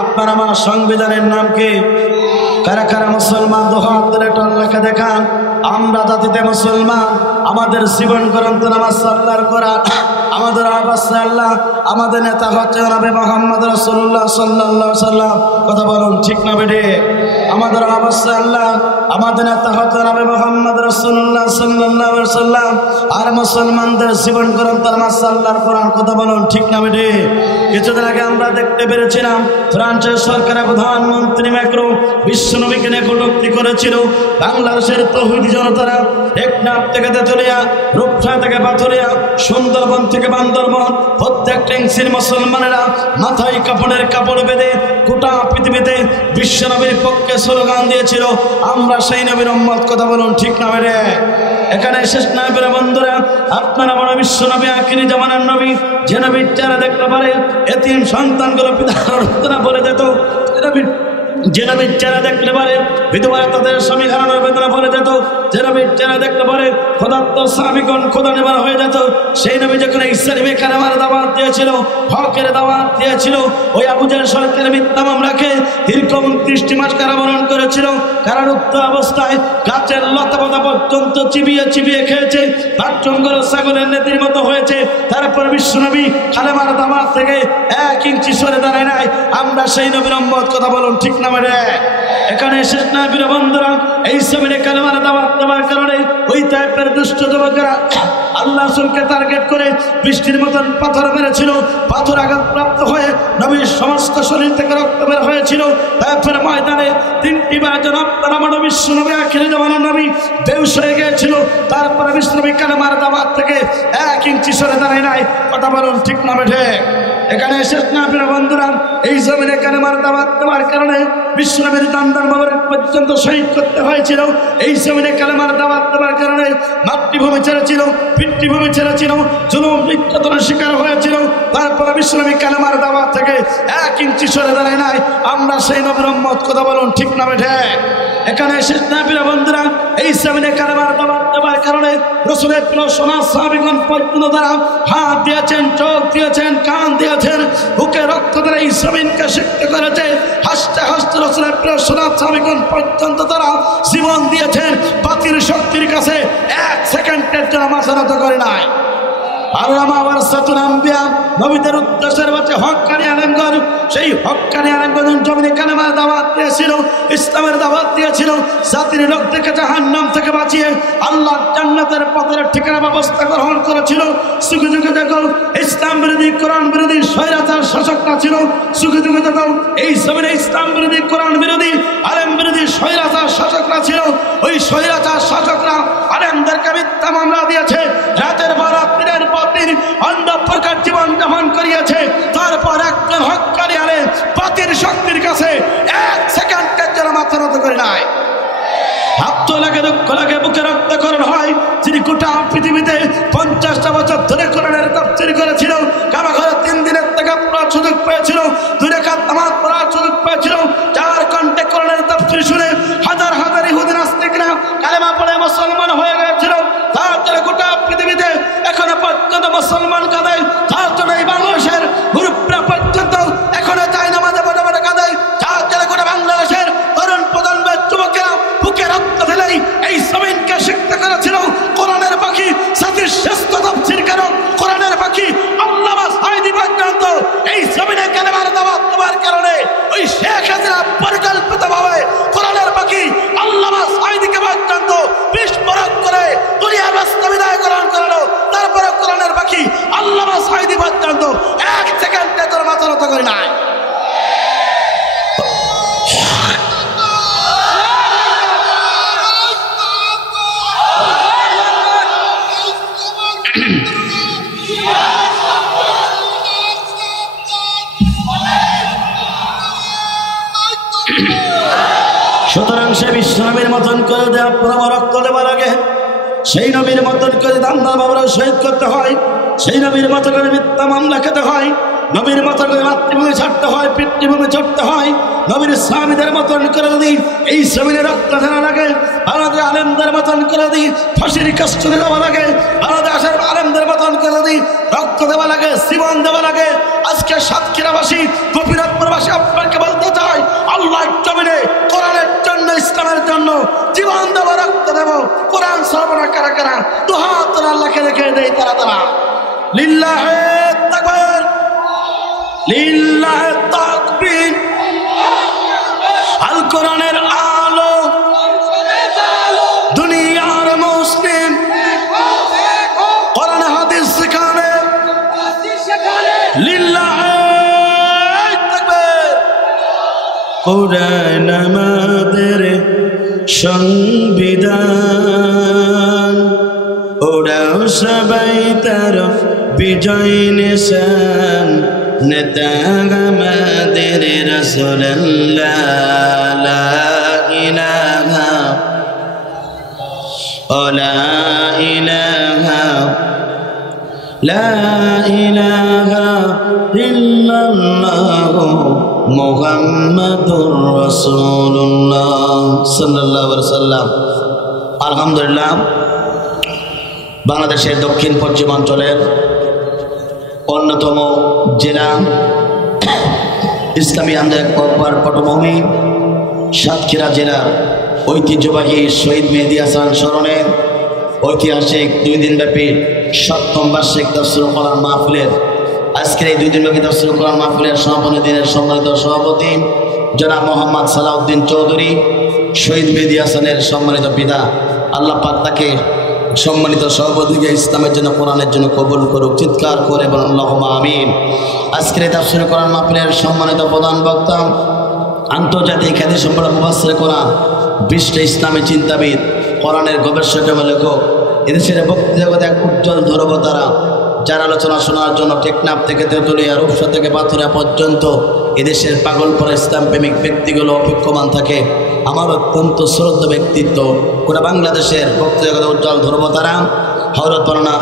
আপনার আমার সংবিধানের নাম কি? কারা কারা মুসলমান দোহাত তুলে আল্লাহকে দেখান। আমরা জাতিতে মুসলমান, আমাদের জীবন গ্রন্থ নামাজ আল্লাহর কোরআন, আমাদের আবাস আল্লাহ, আমাদের নেতা হচ্ছে নবী মুহাম্মদ রাসূলুল্লাহ সাল্লাল্লাহু আলাইহি সাল্লাম। কথা বলুন ঠিক না বেঠে? আমাদের আবাস আল্লাহ, আমাদের নেতা হচ্ছে নবী মুহাম্মদ রাসূলুল্লাহ সাল্লাল্লাহু আলাইহি সাল্লাম। আর মুসলমানদের জীবন গ্রন্থ নামাজ আল্লাহর কোরআন। কথা বলুন ঠিক না বেঠে? কিছুদিন আগে আমরা দেখতে পেরেছিলাম ফ্রান্সের সরকারের প্রধানমন্ত্রী ম্যাক্রো বিশ্ব নবীকে নিয়ে কটূক্তি করেছিল। বাংলাদেশের তৌহিদি জনতারা টেকনাফ থেকে তেতুলিয়া, রূপসা থেকে পাথুরিয়া, সুন্দরবন থেকে বান্দরবন প্রত্যেক ট্যাংসির মুসলমানেরা মাথায় কাপড়ের কাপড় বেঁধে গোটা পৃথিবীতে বিশ্ব নবীর পক্ষে স্লোগান দিয়েছিল, আমরা সেই নবীর উম্মত। কথা বলুন ঠিক না বেড়ে? এখানে শেষ নয় বেড়ে বন্ধুরা, আপনারা বড় বিশ্ব নবী, আখিরি জামানার নবী, যে নবীর চেহারা দেখতে পারে এতিম সন্তানগুলো পিতার বলে যেত, যে নবীর চেহারা দেখতে পারে বিধবা তাদের স্বামী হারানোর বেদনা ভরে যেত, যে নবীর চেহারা দেখতে পারে খোদাত্ম সাহাবীগণ খোদা নেবার হয়ে যেত। সেই নবী যখন ইসলামী কালেমার দাওয়াত দিয়েছিল, হকের দাওয়াত দিয়েছিল, ওই আবু জাহেল সরকারের মিথ্যা মামলাকে দীর্ঘ 29 মাস কারাবরণ করেছিল। কারারুদ্ধ অবস্থায় গাছের লতা পাতা পর্যন্ত চিবিয়ে চিবিয়ে খেয়েছে, বাচ্চঙ্গল ছাগলের নেতির মতো হয়েছে। তারপর বিশ্বনবী কালেমার দাওয়াত থেকে 1 ইঞ্চি সরে দাঁড়ায় নাই। আমরা সেই নবীর উম্মত। কথা বলুন ঠিক না? এখানে শেষ না বীর বন্ধুরা, এই জমিনে কালেমার দাওয়াত দেওয়ার কারণে ওই টাইপের দুষ্ট যুবকেরা আল্লাহ রাসূলকে টার্গেট করে বৃষ্টির মতন পাথর মেরেছিল। পাথর আঘাতপ্রাপ্ত হয়ে নবীর সমস্ত শরীর থেকে রক্ত বের হয়েছিল। তারপরে ময়দানে 3টি বার জনাব আমার বিশ্ব নবী, আখিরি জামানার নবী বেহুশ হয়ে গিয়েছিল। তারপরে বিশ্ব নবী কালেমার দাওয়াত থেকে 1 ইঞ্চি সরে দাঁড়ায় নাই। কথা বলুন ঠিক না বেঠে? এখানে শেষ না বীর বন্ধুরা, এই জমিনে কালেমার দাওয়াত দেওয়ার কারণে বিশ্বনবীর দান্দার বাবার পর্যন্ত শহীদ করতে হয়েছিল। এই জমিনে কালেমার দাওয়াত দেওয়ার কারণে মাতৃভূমি ছেড়েছিল, পিতৃভূমি ছেড়েছিল, জুলুম নির্যাতনের শিকার হয়েছিল। তারপরে বিশ্বনবী কালেমার দাওয়াত থেকে 1 ইঞ্চি সরে দাঁড়ায় নাই। আমরা সেই নবীর উম্মত। কথা বলুন ঠিক না বেঠে? এখানে শেষ না বীর বন্ধুরা, এই জমিনে কালেমার দাওয়াত দেওয়ার কারণে রাসূলের প্রিয় সোনার সাহাবীগণ পর্যন্ত তারা হাত দিয়েছেন, চোখ দিয়েছেন, কান দিয়েছেন, বুকে রক্ত দ্বারা এই জমিনকে সিক্ত করেছে। হাসতে হাসতে রাসূলের প্রিয় সোনার সাহাবীগণ পর্যন্ত তারা জীবন দিয়েছেন। বাতিল শক্তির কাছে 1 সেকেন্ডের জন্য মাথা নত করে নাই। আল্লামা ওয়ারাসাতুল আম্বিয়া, নবীদের উদ্দেশ্যের বাঁচে হক্কানি আলেমগণ, সেই হক্কানি আলেমগণ জমিনে কালেমার দাওয়াত দিয়েছিল, ইসলামের দাওয়াত দিয়েছিল। জাতির লোক থেকে জাহান্নাম থেকে বাঁচিয়ে আল্লাহ জান্নাতের পথের ঠিকানা ব্যবস্থা গ্রহণ করেছিল। যুগে যুগে দেখো ইসলাম বিরোধী, কোরআন বিরোধী স্বৈরাচার শাসকরা ছিল। যুগে যুগে দেখো এই জমিনে ইসলাম বিরোধী, কোরআন বিরোধী, আলেম বিরোধী স্বৈরাচার শাসকরা ছিল। ওই স্বৈরাচার শাসকরা আলেমদেরকে মিথ্যা মামলা দিয়েছে, রাতের পর রাত, দিনের পর দিন অন্ধ প্রকার জীবন যাপন করিয়েছে। তারপর একজন হক্কানি আলেম বাতিল শক্তির কাছে 1 সেকেন্ডের জন্য মাথা নত করে নাই। হাত লাগে, দুঃখ লাগে, বুকে রক্তকরণ হয়। যিনি গোটা পৃথিবীতে 50টা বছর ধরে কোরআনের তাফসীর করেছিল, কাবা ঘরে 3 দিনের থেকে পড়ার সুযোগ পেয়েছিল, 2 রাকাত নামাজ পড়ার সুযোগ পেয়েছিল, 4 ঘন্টা কোরআনের তাফসীর শুনে হাজার হাজার ইহুদি নাস্তিকরা কালেমা পড়ে মুসলমান হয়ে গিয়েছিল। তার জন্য গোটা পৃথিবীতে এখনো পর্যন্ত মুসলমান কাঁদায়। তার জন্য এই বাংলাদেশের গ্রুপরা পর্যন্ত এখনো চায় নামাজে বড় বড় কাঁদায়। তার জন্য গোটা বাংলাদেশের তরুণ প্রজন্মের যুবকেরা বুকে রক্ত ঢেলেই এই জমিনকে সিক্ত করেছিল। কোরআনের পাখি, জাতির শ্রেষ্ঠ তাফসীরকারক কোরআনের পাখি আল্লামা সাঈদী পর্যন্ত এই জমিনে কালেমার দাওয়াত দেওয়ার কারণে ওই শেখ হাসিনা পরিকল্পিতভাবে কোরআনের পাখি আল্লামা সাঈদীকে পর্যন্ত বিস্ফোরক করে দুনিয়ার রাস্তা বিদায় গ্রহণ করালো। তারপরে কোরআনের পাখি আল্লামা সাঈদী পর্যন্ত 1 সেকেন্ডে তোর মাথা নত করে নাই। সুতরাং সে বিশ্ব নবীর মতন করে যে আপনারা রক্ত দেওয়া লাগে, সেই নবীর মতন করে দান্দার বাবরা শহীদ করতে হয়, সেই নবীর মতো করে মিথ্যা মামলা খেতে হয়, নবীর মতো করে মাতৃভূমি ছাড়তে হয়, পিতৃভূমি ছাড়তে হয়। নবীর সাহাবীদের মতন করে যদি এই জমিনে রক্ত ঢালা লাগে, বাংলাদেশ আলেমদের মতন করে যদি ফাঁসির কষ্ট দেওয়া লাগে, বাংলাদেশের আলেমদের মতন করে যদি রক্ত দেওয়া লাগে, জীবন দেওয়া লাগে। আজকে সাতক্ষীরাবাসী, গোপীনাথপুরবাসী আপনাকে লিল্লাহে তাকবীর, লিল্লাহে তাকবীর। আল কোরআনের আলো দুনিয়ার মুসলিম, কোরআন হাদিস সেখানে, লিল্লাহে তাকবীর। কোরআন আমাদের সংবিধান, ওরাও সবাই তার বিজয় নিশান। নেতা আমাদের রাসূলুল্লাহ, লা ইলাহা লা ইলাহা লা ইলাহা ইল্লাল্লাহ মুহাম্মাদুর রাসূলুল্লাহ সাল্লাল্লাহু আলাইহি ওয়াসাল্লাম। আলহামদুলিল্লাহ, বাংলাদেশের দক্ষিণ পশ্চিমাঞ্চলের অন্যতম জেলা, ইসলামী আন্দোলন পটভূমি সাতক্ষীরা জেলার ঐতিহ্যবাহী শহীদ মেহেদী হাসান স্মরণে ঐতিহাসিক 2 দিনব্যাপী 7ম বার্ষিক তাফসীরুল কোরআন মাহফিলের আজকের এই 2 দিনব্যাপী তাফসীরুল কোরআন মাহফিলের সমাপনী দিনের সম্মানিত সভাপতি জনাব মোহাম্মদ সালাউদ্দিন চৌধুরী, শহীদ মেহেদী হাসানের সম্মানিত পিতা, আল্লাহ পাক তাকে সম্মানিত সভাপতিকে ইসলামের জন্য, কোরআনের জন্য কবুল করুক। চিৎকার করে বলেন আল্লাহুম্মা আমিন। আজকের এই তাফসীরুল কোরআন মাহফিলের সম্মানিত প্রধান বক্তা, আন্তর্জাতিক খ্যাতিসম্পন্ন মুফাসসির কোরআন, বিশ্ব ইসলামী চিন্তাবিদ, কোরআনের গবেষক এবং লেখক, এদেশের বক্তৃতা জগতে এক উজ্জ্বল ধ্রুবতারা, যার আলোচনা শোনার জন্য টেকনাফ থেকে তেঁতুলিয়া, রূপসা থেকে পাথুরিয়া পর্যন্ত এদেশের পাগলপাড়া ইসলাম প্রেমিক ব্যক্তিগুলো অপেক্ষমান থাকে। আমার অত্যন্ত শ্রদ্ধা ব্যক্তিত্ব, গোটা বাংলাদেশের বক্তৃতা জগতে উজ্জ্বল ধ্রুবতারা হযরত মাওলানা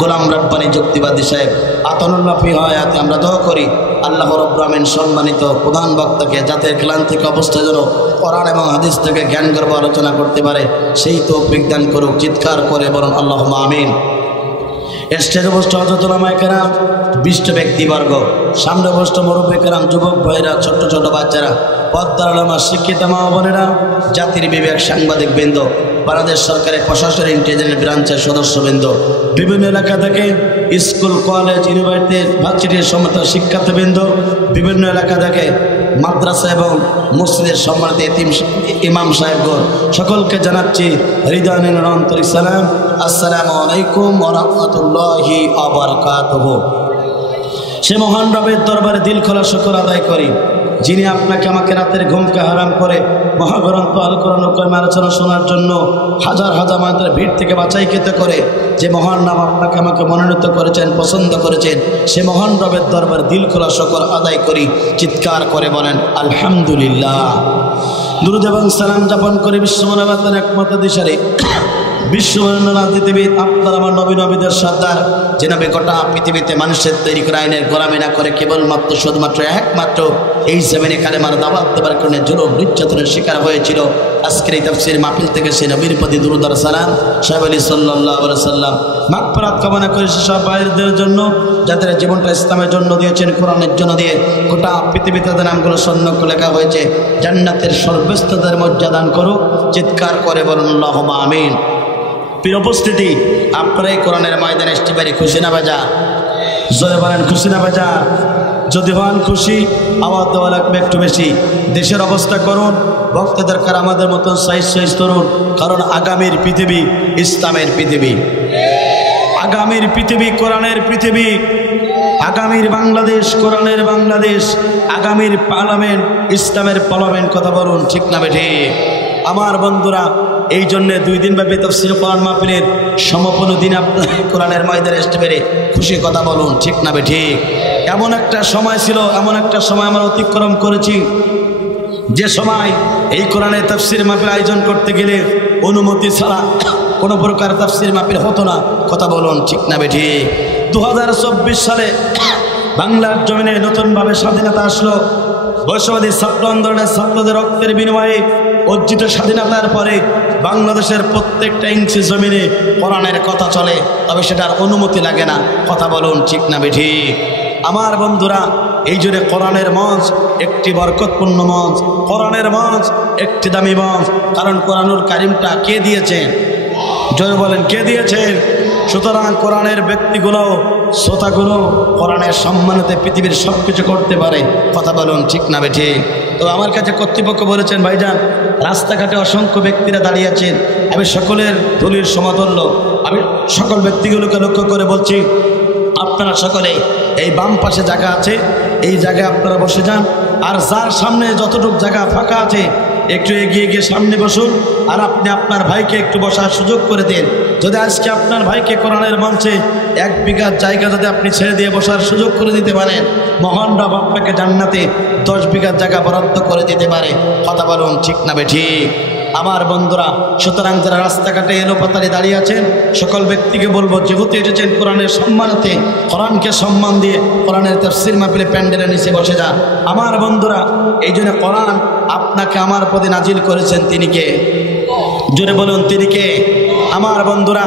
গোলাম রব্বানী যুক্তিবাদী সাহেব আতানুল্লাহ ফি হায়াতে আমরা দোয়া করি আল্লাহ রাব্বুল আমিন সম্মানিত প্রধান বক্তাকে জাতের ক্লান্তিক অবস্থায় যেন কোরআন এবং হাদিস থেকে জ্ঞান গর্ব আলোচনা করতে পারে, সেই তৌফিক দান করুক। চিৎকার করে বলুন আল্লাহুম্মা আমিন। স্টেজে বসে হযরত উলামায়ে কেরাম, বিশিষ্ট ব্যক্তিবর্গ, সামনে বসে মুরব্বী কেরাম, যুবক ভাইরা, ছোট্ট ছোট বাচ্চারা, পর্দার আলেমা, শিক্ষিত মা বোনেরা, জাতির বিবেক সাংবাদিক বৃন্দ, বাংলাদেশ সরকারের প্রশাসনিক ইন্টেলিজেন্স ব্রাঞ্চের সদস্যবৃন্দ, বিভিন্ন এলাকা থেকে স্কুল, কলেজ, ইউনিভার্সিটি, ভার্সিটির সমস্ত শিক্ষার্থীবৃন্দ, বিভিন্ন এলাকা থেকে মাদ্রাসা এবং মসজিদের সম্মানিত ইমাম সাহেবগণ, সকলকে জানাচ্ছি হৃদয়ের আন্তরিক সালাম। আসসালামু আলাইকুম ওয়া রাহমাতুল্লাহি ওয়া বারাকাতুহু। সে মহান রবের দরবারে দিল খোলা শুকর আদায় করি, যিনি আপনাকে আমাকে রাতের ঘুমকে হারাম করে মহাগ্রন্থ আল কোরআন কারীম আলোচনা শোনার জন্য হাজার হাজার মানুষের ভিড় থেকে বাছাইকৃত করে যে মহান নাম আপনাকে আমাকে মনোনীত করেছেন, পছন্দ করেছেন, সে মহান রবের দরবারে দিল খোলা শুকর আদায় করি। চিৎকার করে বলেন আলহামদুলিল্লাহ। দুরূদ এবং সালাম যাপন করে বিশ্বমানবতার একমাত্র দিশারি, বিশ্ববরণ্য রাজনীতিবিদ, আপনার আমার নবী নবীদের সর্দার, যে নবী গোটা পৃথিবীতে মানুষের তৈরি করে আইনের গোলামি না করে কেবলমাত্র শুধুমাত্র একমাত্র এই জমিনে কালেমার দাওয়াত দেবার কারণে জুলুম নির্যাতনের শিকার হয়েছিল। আজকের এই তাফসীর মাহফিল থেকে সেই নবীর প্রতি দুরূদ আর সালাম সাহেব আলী সাল্লাল্লাহু আলাইহি সাল্লাম মাগফিরাত কামনা করে সেসব ভাইদের জন্য যাদের জীবনটা ইসলামের জন্য দিয়েছেন, কোরআনের জন্য দিয়ে গোটা পৃথিবীতে তাদের নামগুলো সন্ন্যক লেখা হয়েছে, জান্নাতের সর্বোচ্চতার মর্যাদা দান করুক। চিৎকার করে বলুন আল্লাহুম্মা আমিন। প্রিয় উপস্থিতি, আপনারা এই কোরআনের ময়দানে আসতে পারি খুশি না বাজা? জয় বলেন খুশি না বাজা? যদি হন খুশি, আওয়াজ দেওয়া লাগবে একটু বেশি। দেশের অবস্থা করুন, বক্তা দরকার আমাদের মতন সাইজ তরুণ, কারণ আগামীর পৃথিবী ইসলামের পৃথিবী, আগামীর পৃথিবী কোরআনের পৃথিবী, আগামীর বাংলাদেশ কোরআনের বাংলাদেশ, আগামীর পার্লামেন্ট ইসলামের পার্লামেন্ট। কথা বলুন ঠিক না বেঠে? আমার বন্ধুরা, এই জন্যে 2 দিনব্যাপী তাফসীর কোরআন মাহফিলের সমাপনী দিন আপনার কোরআনের ময়দানে আসতে পেরে খুশি। কথা বলুন ঠিক না বেঠিক? এমন একটা সময় ছিল, এমন একটা সময় আমরা অতিক্রম করেছি যে সময় এই কোরআনের তাফসীর মাহফিল আয়োজন করতে গেলে অনুমতি ছাড়া কোনো প্রকার তাফসীর মাহফিল হতো না। কথা বলুন ঠিক না বেঠিক? 2024 সালে বাংলার জমিনে নতুনভাবে স্বাধীনতা আসলো। বৈষম্যবাদী ছাত্র আন্দোলনের ছাত্রদের রক্তের বিনিময়ে অর্জিত স্বাধীনতার পরে বাংলাদেশের প্রত্যেকটা ইঞ্চি জমিনে কোরআনের কথা চলে, তবে সেটার অনুমতি লাগে না। কথা বলুন ঠিক না বেঠিক? আমার বন্ধুরা, এই জন্য কোরআনের মঞ্চ একটি বরকতপূর্ণ মঞ্চ, কোরআনের মঞ্চ একটি দামি মঞ্চ। কারণ কোরআনুল কারীমটা কে দিয়েছেন? জয় বলেন কে দিয়েছেন? সুতরাং কোরআনের ব্যক্তিগুলো শ্রোতাগুলো কোরআনের সম্মানিতে পৃথিবীর সব কিছু করতে পারে। কথা বলুন ঠিক না বেঠে? তো আমার কাছে কর্তৃপক্ষ বলেছেন, ভাইজান রাস্তাঘাটে অসংখ্য ব্যক্তিরা দাঁড়িয়ে আছেন, আমি সকলের দলিল সমতুল্য। আমি সকল ব্যক্তিগুলোকে লক্ষ্য করে বলছি, আপনারা সকলে এই বাম পাশে জায়গা আছে, এই জায়গায় আপনারা বসে যান। আর যার সামনে যতটুকু জায়গা ফাঁকা আছে একটু এগিয়ে গিয়ে সামনে বসুন। আর আপনি আপনার ভাইকে একটু বসার সুযোগ করে দিন। যদি আজকে আপনার ভাইকে কোরআনের মঞ্চে 1 বিঘা জায়গা যদি আপনি ছেড়ে দিয়ে বসার সুযোগ করে দিতে পারেন, মহান রব আপনাকে জান্নাতে 10 বিঘা জায়গা বরাদ্দ করে দিতে পারে। কথা বলুন ঠিক না বেঠিক? আমার বন্ধুরা, সুতরাং যারা রাস্তাঘাটে এলোপাতাড়ি দাঁড়িয়ে আছেন সকল ব্যক্তিকে বলবো, যেহেতু এসেছেন কোরআনের সম্মানেতে, কোরআনকে সম্মান দিয়ে কোরআনের তাফসীর মাহফিলে প্যান্ডেলের নিচে বসে যান। আমার বন্ধুরা, এই জন্য কোরআন আপনাকে আমার পদে নাজিল করেছেন, তিনি কে? জোরে বলুন, তিনি কে? আমার বন্ধুরা,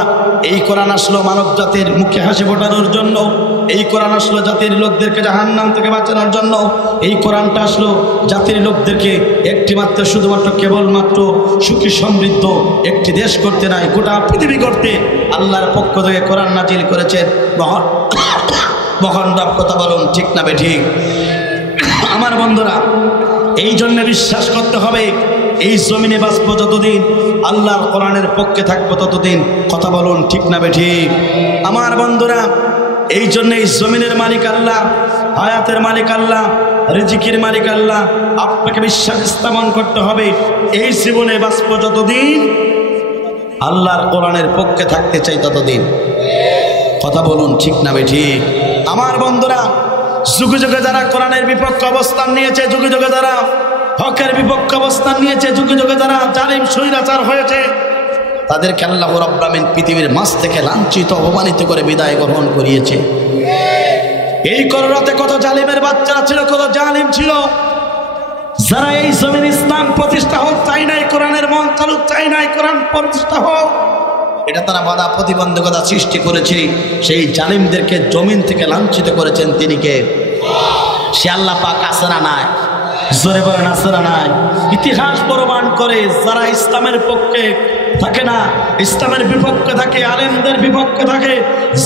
এই কোরআন আসলো মানব জাতির মুখে হাসি ফোটানোর জন্য, এই কোরআন আসলো জাতির লোকদেরকে জাহান্নাম থেকে বাঁচানোর জন্য, এই কোরআনটা আসলো জাতির লোকদেরকে একটিমাত্র শুধুমাত্র কেবলমাত্র সুখী সমৃদ্ধ একটি দেশ করতে নাই, গোটা পৃথিবী করতে আল্লাহর পক্ষ থেকে কোরআন নাজিল করেছেন মহান রব। কথা বলুন ঠিক না বেঠিক? আমার বন্ধুরা, এই জন্য বিশ্বাস করতে হবে, এই জমিনে বাঁচবো যতদিন, আল্লাহর কোরআনের পক্ষে থাকবো ততদিন। কথা বলুন ঠিক না বেঠিক? আমার বন্ধুরা, এই জন্য এই জমিনের মালিক আল্লাহ, হায়াতের মালিক আল্লাহ, রিজিকের মালিক আল্লাহ। আপনাকে বিশ্বাস স্থাপন করতে হবে, এই জীবনে বাঁচবো যতদিন, আল্লাহর কোরআনের পক্ষে থাকতে চাই ততদিন। কথা বলুন ঠিক না বেঠিক? আমার বন্ধুরা, যুগে যুগে যারা কোরআনের বিপক্ষে অবস্থান নিয়েছে, যুগে যুগে যারা হকের বিপক্ষে অবস্থান নিয়েছে, যুগে যুগে যারা জালিম স্বৈরাচার হয়েছে, তাদেরকে আল্লাহ রাব্বুল আলামিন পৃথিবীর মাঝ থেকে লাঞ্ছিত অপমানিত করে বিদায় গ্রহণ করিয়েছে। এই কররাতে কত জালিমের বাচ্চা ছিল, কত জালিম ছিল, যারা এই জমিন ইসলাম প্রতিষ্ঠা হোক চাই নাই, কোরআনের মন চালু চাই নাই, কোরআন প্রতিষ্ঠা হোক, এটা তারা বাধা প্রতিবন্ধকতা সৃষ্টি করেছে। সেই জালিমদেরকে জমিন থেকে লাঞ্ছিত করেছেন তিনি কে? সে আল্লাহ পাক আছে না নাই? জোরে বলেন আছে না নাই? ইতিহাস প্রমাণ করে যারা ইসলামের পক্ষে থাকে না, ইসলামের বিপক্ষে থাকে, আলেমদের বিপক্ষে থাকে,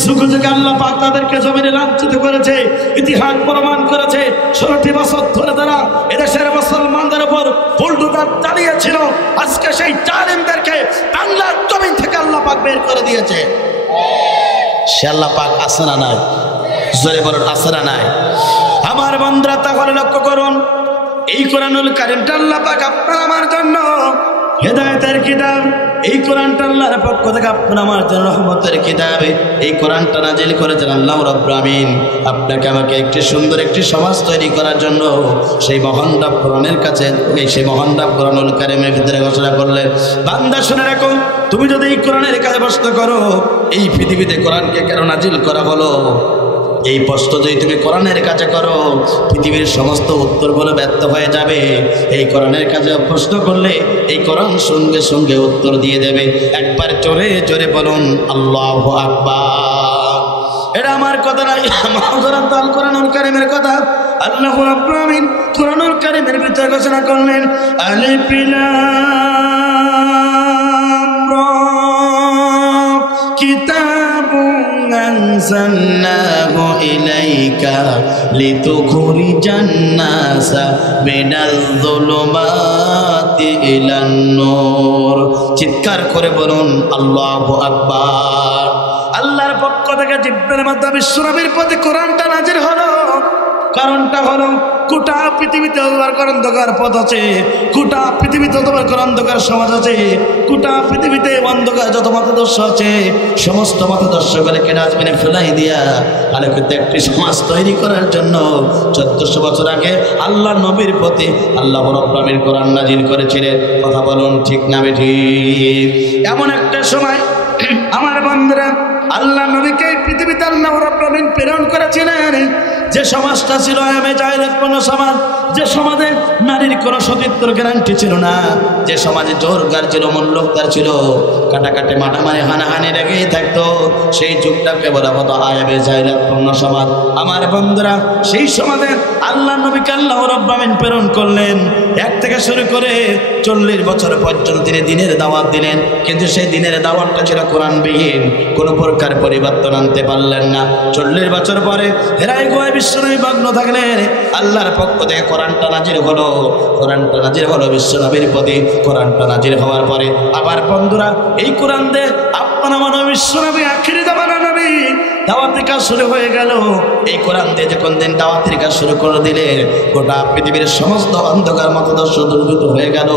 যুগে যুগে আল্লাহ পাক তাদেরকে জমিনে লাঞ্ছিত করেছে। ইতিহাস প্রমাণ করেছে 16টি বছর ধরে তারা এদেশের মুসলমানদের উপর বুলডোজার চালিয়েছিল। আজকে সেই জালিমদেরকে বাংলার জমিন থেকে আল্লাহ পাক বের করে দিয়েছে। সে আল্লাহ পাক আছে না নাই? জোরে বলেন আছে না নাই? আমার বন্ধুরা, তাহলে লক্ষ্য করুন, এই কোরআনুল কারীমটা আল্লাহ পাক আপনার আমার জন্য হেদায়েতের কিতাব। এই কোরআনটা আল্লাহর পক্ষ থেকে আপনার আমার জন্য রহমতের কিতাব। এই কোরআনটা নাজিল করেছেন আল্লাহ রাব্বুল আমিন আপনাকে আমাকে একটি সুন্দর একটি সমাজ তৈরি করার জন্য। সেই মহান রব কোরআনের কাছে, সেই মহান রব কোরআনুল কারীমের ভিতরে ঘোষণা করলেন, বান্দা শুনে রাখো, তুমি যদি এই কোরআনের কাছে প্রশ্ন করো, এই পৃথিবীতে কোরআনকে কেন নাজিল করা হলো, এই প্রশ্ন যদি তুমি কোরআনের কাছে করো, পৃথিবীর সমস্ত উত্তরগুলো ব্যর্থ হয়ে যাবে। এই কোরআনের কাছে প্রশ্ন করলে এই কোরআন সঙ্গে সঙ্গে উত্তর দিয়ে দেবে। একবার জোরে জোরে বলুন আল্লাহু আকবার। এটা আমার কথা নাই, মহাগ্রন্থ আল কোরআনুল কারীমের কথা। আল্লাহ রাব্বুল আমিন কোরআনুল কারীমের ভিতরে ঘোষণা করলেন, আলিফ লাম রা কিতাবুন আনজালনাহু ইলাইকা লিতুখরিজান নাসা মিনাল যুলুমাতি ইলান নূর। চিৎকার করে বলুন আল্লাহু আকবার। আল্লাহর পক্ষ থেকে জিবরিলের মাধ্যমে বিশ্বনবীর প্রতি কোরআনটা নাজিল হলো। কারণটা হলো, গোটা পৃথিবীতে অন্ধকার পথ আছে, গোটা পৃথিবীতে অন্ধকার সমাজ আছে, গোটা পৃথিবীতে অন্ধকার যত মতাদর্শ আছে, সমস্ত মতাদর্শগুলোকে ডাস্টবিনে ফেলাই দিয়া আলোকিত একটি সমাজ তৈরি করার জন্য 1400 বছর আগে আল্লাহ নবীর প্রতি আল্লাহ রাব্বুল আমিন কোরআন নাজিল করেছিলেন। কথা বলুন ঠিক না বেঠিক? এমন একটা সময় আমার বন্ধুরা, আল্লাহ নবীকে পৃথিবীতে আল্লাহ রাব্বুল আমিন প্রেরণ করেছিলেন। যে সমাজটা ছিল আয়ামে জাহেলিয়াতপূর্ণ সমাজ, যে সমাজে নারীর কোনো সতীত্বর গ্যারান্টি ছিল না, যে সমাজে জোরগার ছিল, মূল্যকার ছিল, কাটাকাটি মাটামারি হানাহানি লেগেই থাকতো, সেই যুগটাকে বলা হতো আয়ামে জাহেলিয়াতপূর্ণ সমাজ। আমার বন্ধুরা, সেই সমাজে আল্লাহ নবীকে আল্লাহ রাব্বুল আলামিন প্রেরণ করলেন। 1 থেকে শুরু করে 40 বছর পর্যন্ত তিনি দিনের দাওয়াত দিলেন, কিন্তু সেই দিনের দাওয়াতটা ছিল কোরআনবিহীন, কোনো প্রকার পরিবর্তন আনতে পারলেন না। 40 বছর পরে হেরায় গুহায় বিশ্বনবী মগ্ন থাকলেন, আল্লাহর পক্ষ থেকে কোরআনটা নাজির হলো। কোরআনটা নাজির হলো বিশ্বনবীর প্রতি। কোরআনটা নাজির হওয়ার পরে আবার বন্ধুরা এই কোরআন দিয়ে আপনার আমার বিশ্বনবী আখিরি জামানা নবী দাওয়াতের কাজ শুরু হয়ে গেল। এই কোরআন দিয়ে যখন দিন দাওয়াতের কাজ শুরু করে দিলেন, গোটা পৃথিবীর সমস্ত অন্ধকার মতদর্শ দূরীভূত হয়ে গেল।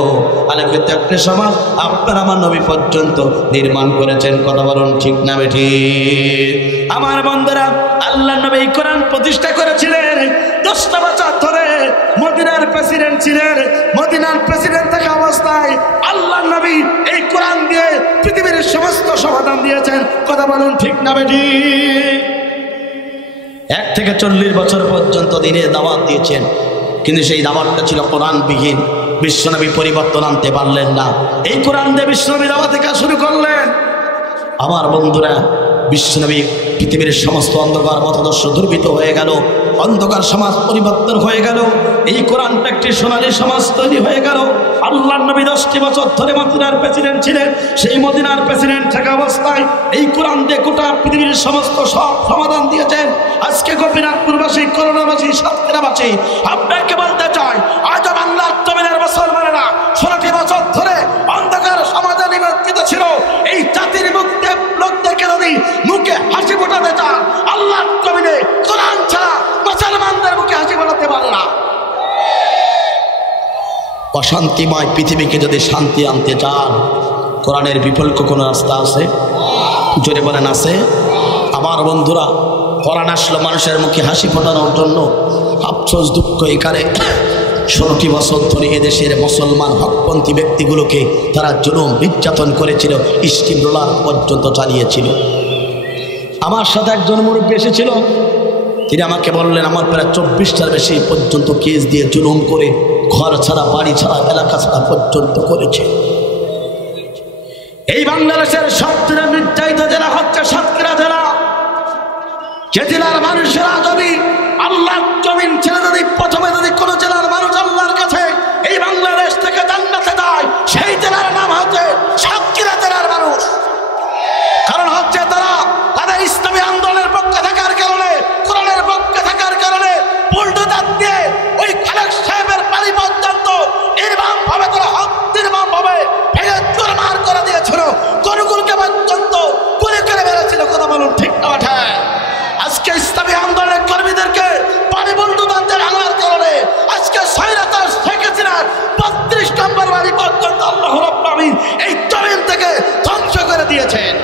আলোকিত একটা সমাজ আপনার আমার নবী পর্যন্ত নির্মাণ করেছেন। কথা বলুন ঠিক না বেঠিক? আমার বন্ধুরা, আল্লাহ নবী এই কোরআন প্রতিষ্ঠা করেছিলেন 10টা বছর ধরে। মদিনার প্রেসিডেন্ট ছিলেন। মদিনার প্রেসিডেন্ট থাকা অবস্থায় আল্লাহ নবী এই কোরআন দিয়ে পৃথিবীর সমস্ত সমাধান দিয়েছেন। কথা বলুন ঠিক না বেঠিক? 1 থেকে 40 বছর পর্যন্ত দিনের দাওয়াত দিয়েছেন, কিন্তু সেই দাওয়াতটা ছিল কোরআনবিহীন। বিশ্বনবী পরিবর্তন আনতে পারলেন না। এই কোরআন দিয়ে বিশ্বনবী দাওয়াতের কাজ শুরু করলেন। আমার বন্ধুরা, বিশ্বনবী পৃথিবীর সমস্ত অন্ধকার মতদর্শ দুর্বৃত হয়ে গেল, অন্ধকার সমাজ পরিবর্তন হয়ে গেল। এই কোরআনটা একটি সোনালী সমাজ তৈরি হয়ে গেল। আল্লাহ নবী 10টি বছর ধরে মদিনার প্রেসিডেন্ট ছিলেন। সেই মদিনার প্রেসিডেন্ট থাকা অবস্থায় এই কোরআন দিয়ে গোটা পৃথিবীর সমস্ত সব সমাধান দিয়েছেন। আজকে গোপীনাথপুরবাসী, করোনাবাসী, সাতক্ষীরাবাসী আপনাকে বলতে চাই, আজ বাংলার জমিনের মুসলমানেরা 16টি বছর ধরে অন্ধকার সমাজে নিমজ্জিত ছিল। এই জাতির লোকদেরকে যদি মুখে হাসি ফোটাতে চান, আল্লাহর জমিনে কোরআন ছাড়া মুসলমানদের মুখে হাসি ফোটাতে পারে না। অশান্তিময় পৃথিবীকে যদি শান্তি আনতে চান, কোরআনের বিকল্প কোনো রাস্তা আছে? জোরে বলেন আছে? আমার বন্ধুরা, কোরআন আসলো মানুষের মুখে হাসি ফোটানোর জন্য। আফসোস, দুঃখ এখানে 16টি বছর ধরে এদেশের মুসলমান হকপন্থী ব্যক্তিগুলোকে তারা জুলুম নির্যাতন করেছিল, স্টিম রোলার পর্যন্ত চালিয়েছিল। আমার সাথে একজন মুরব্বী এসেছিল, তিনি আমাকে বললেন আমার প্রায় 24টার বেশি পর্যন্ত কেস দিয়ে জুলুম করে ঘর ছাড়া, বাড়ি ছাড়া, এলাকা ছাড়া পর্যন্ত করেছে। এই বাংলাদেশের সবচেয়ে নির্যাতিত জেলা হচ্ছে সাতক্ষীরা জেলা। যে জেলার মানুষেরা যদি আল্লাহর জমিন ছেড়ে যদি প্রথমে যদি কোনো জেলার মানুষ আল্লাহর কাছে এই বাংলাদেশ থেকে জান্নাতে যায়, সেই জেলার নাম হচ্ছে সাতক্ষীরা জেলার মানুষ। কারণ হচ্ছে তারা তাদের ইসলামী আন্দোলনের পক্ষে থাকার কারণে, কোরআনের পক্ষে থাকার কারণে বুলডোজার দিয়ে ওই খালেক সাহেবের বাড়ি পর্যন্ত নির্মমভাবে তারা নির্মমভাবে ভেঙে চুরমার করে দিয়েছিল, গরুগুলোকে পর্যন্ত গুলি করে মেরেছিল। কথা বলুন ঠিক না বেঠিক? আজকে ইসলামী আন্দোলনের কর্মীদেরকে পানি বুলডোজার দিয়ে ভাঙার কারণে আজকে স্বৈরাচার শেখ হাসিনার 32 নম্বর বাড়ি পর্যন্ত আল্লাহ রাব্বুল আলামিন এই জমিন থেকে ধ্বংস করে দিয়েছেন।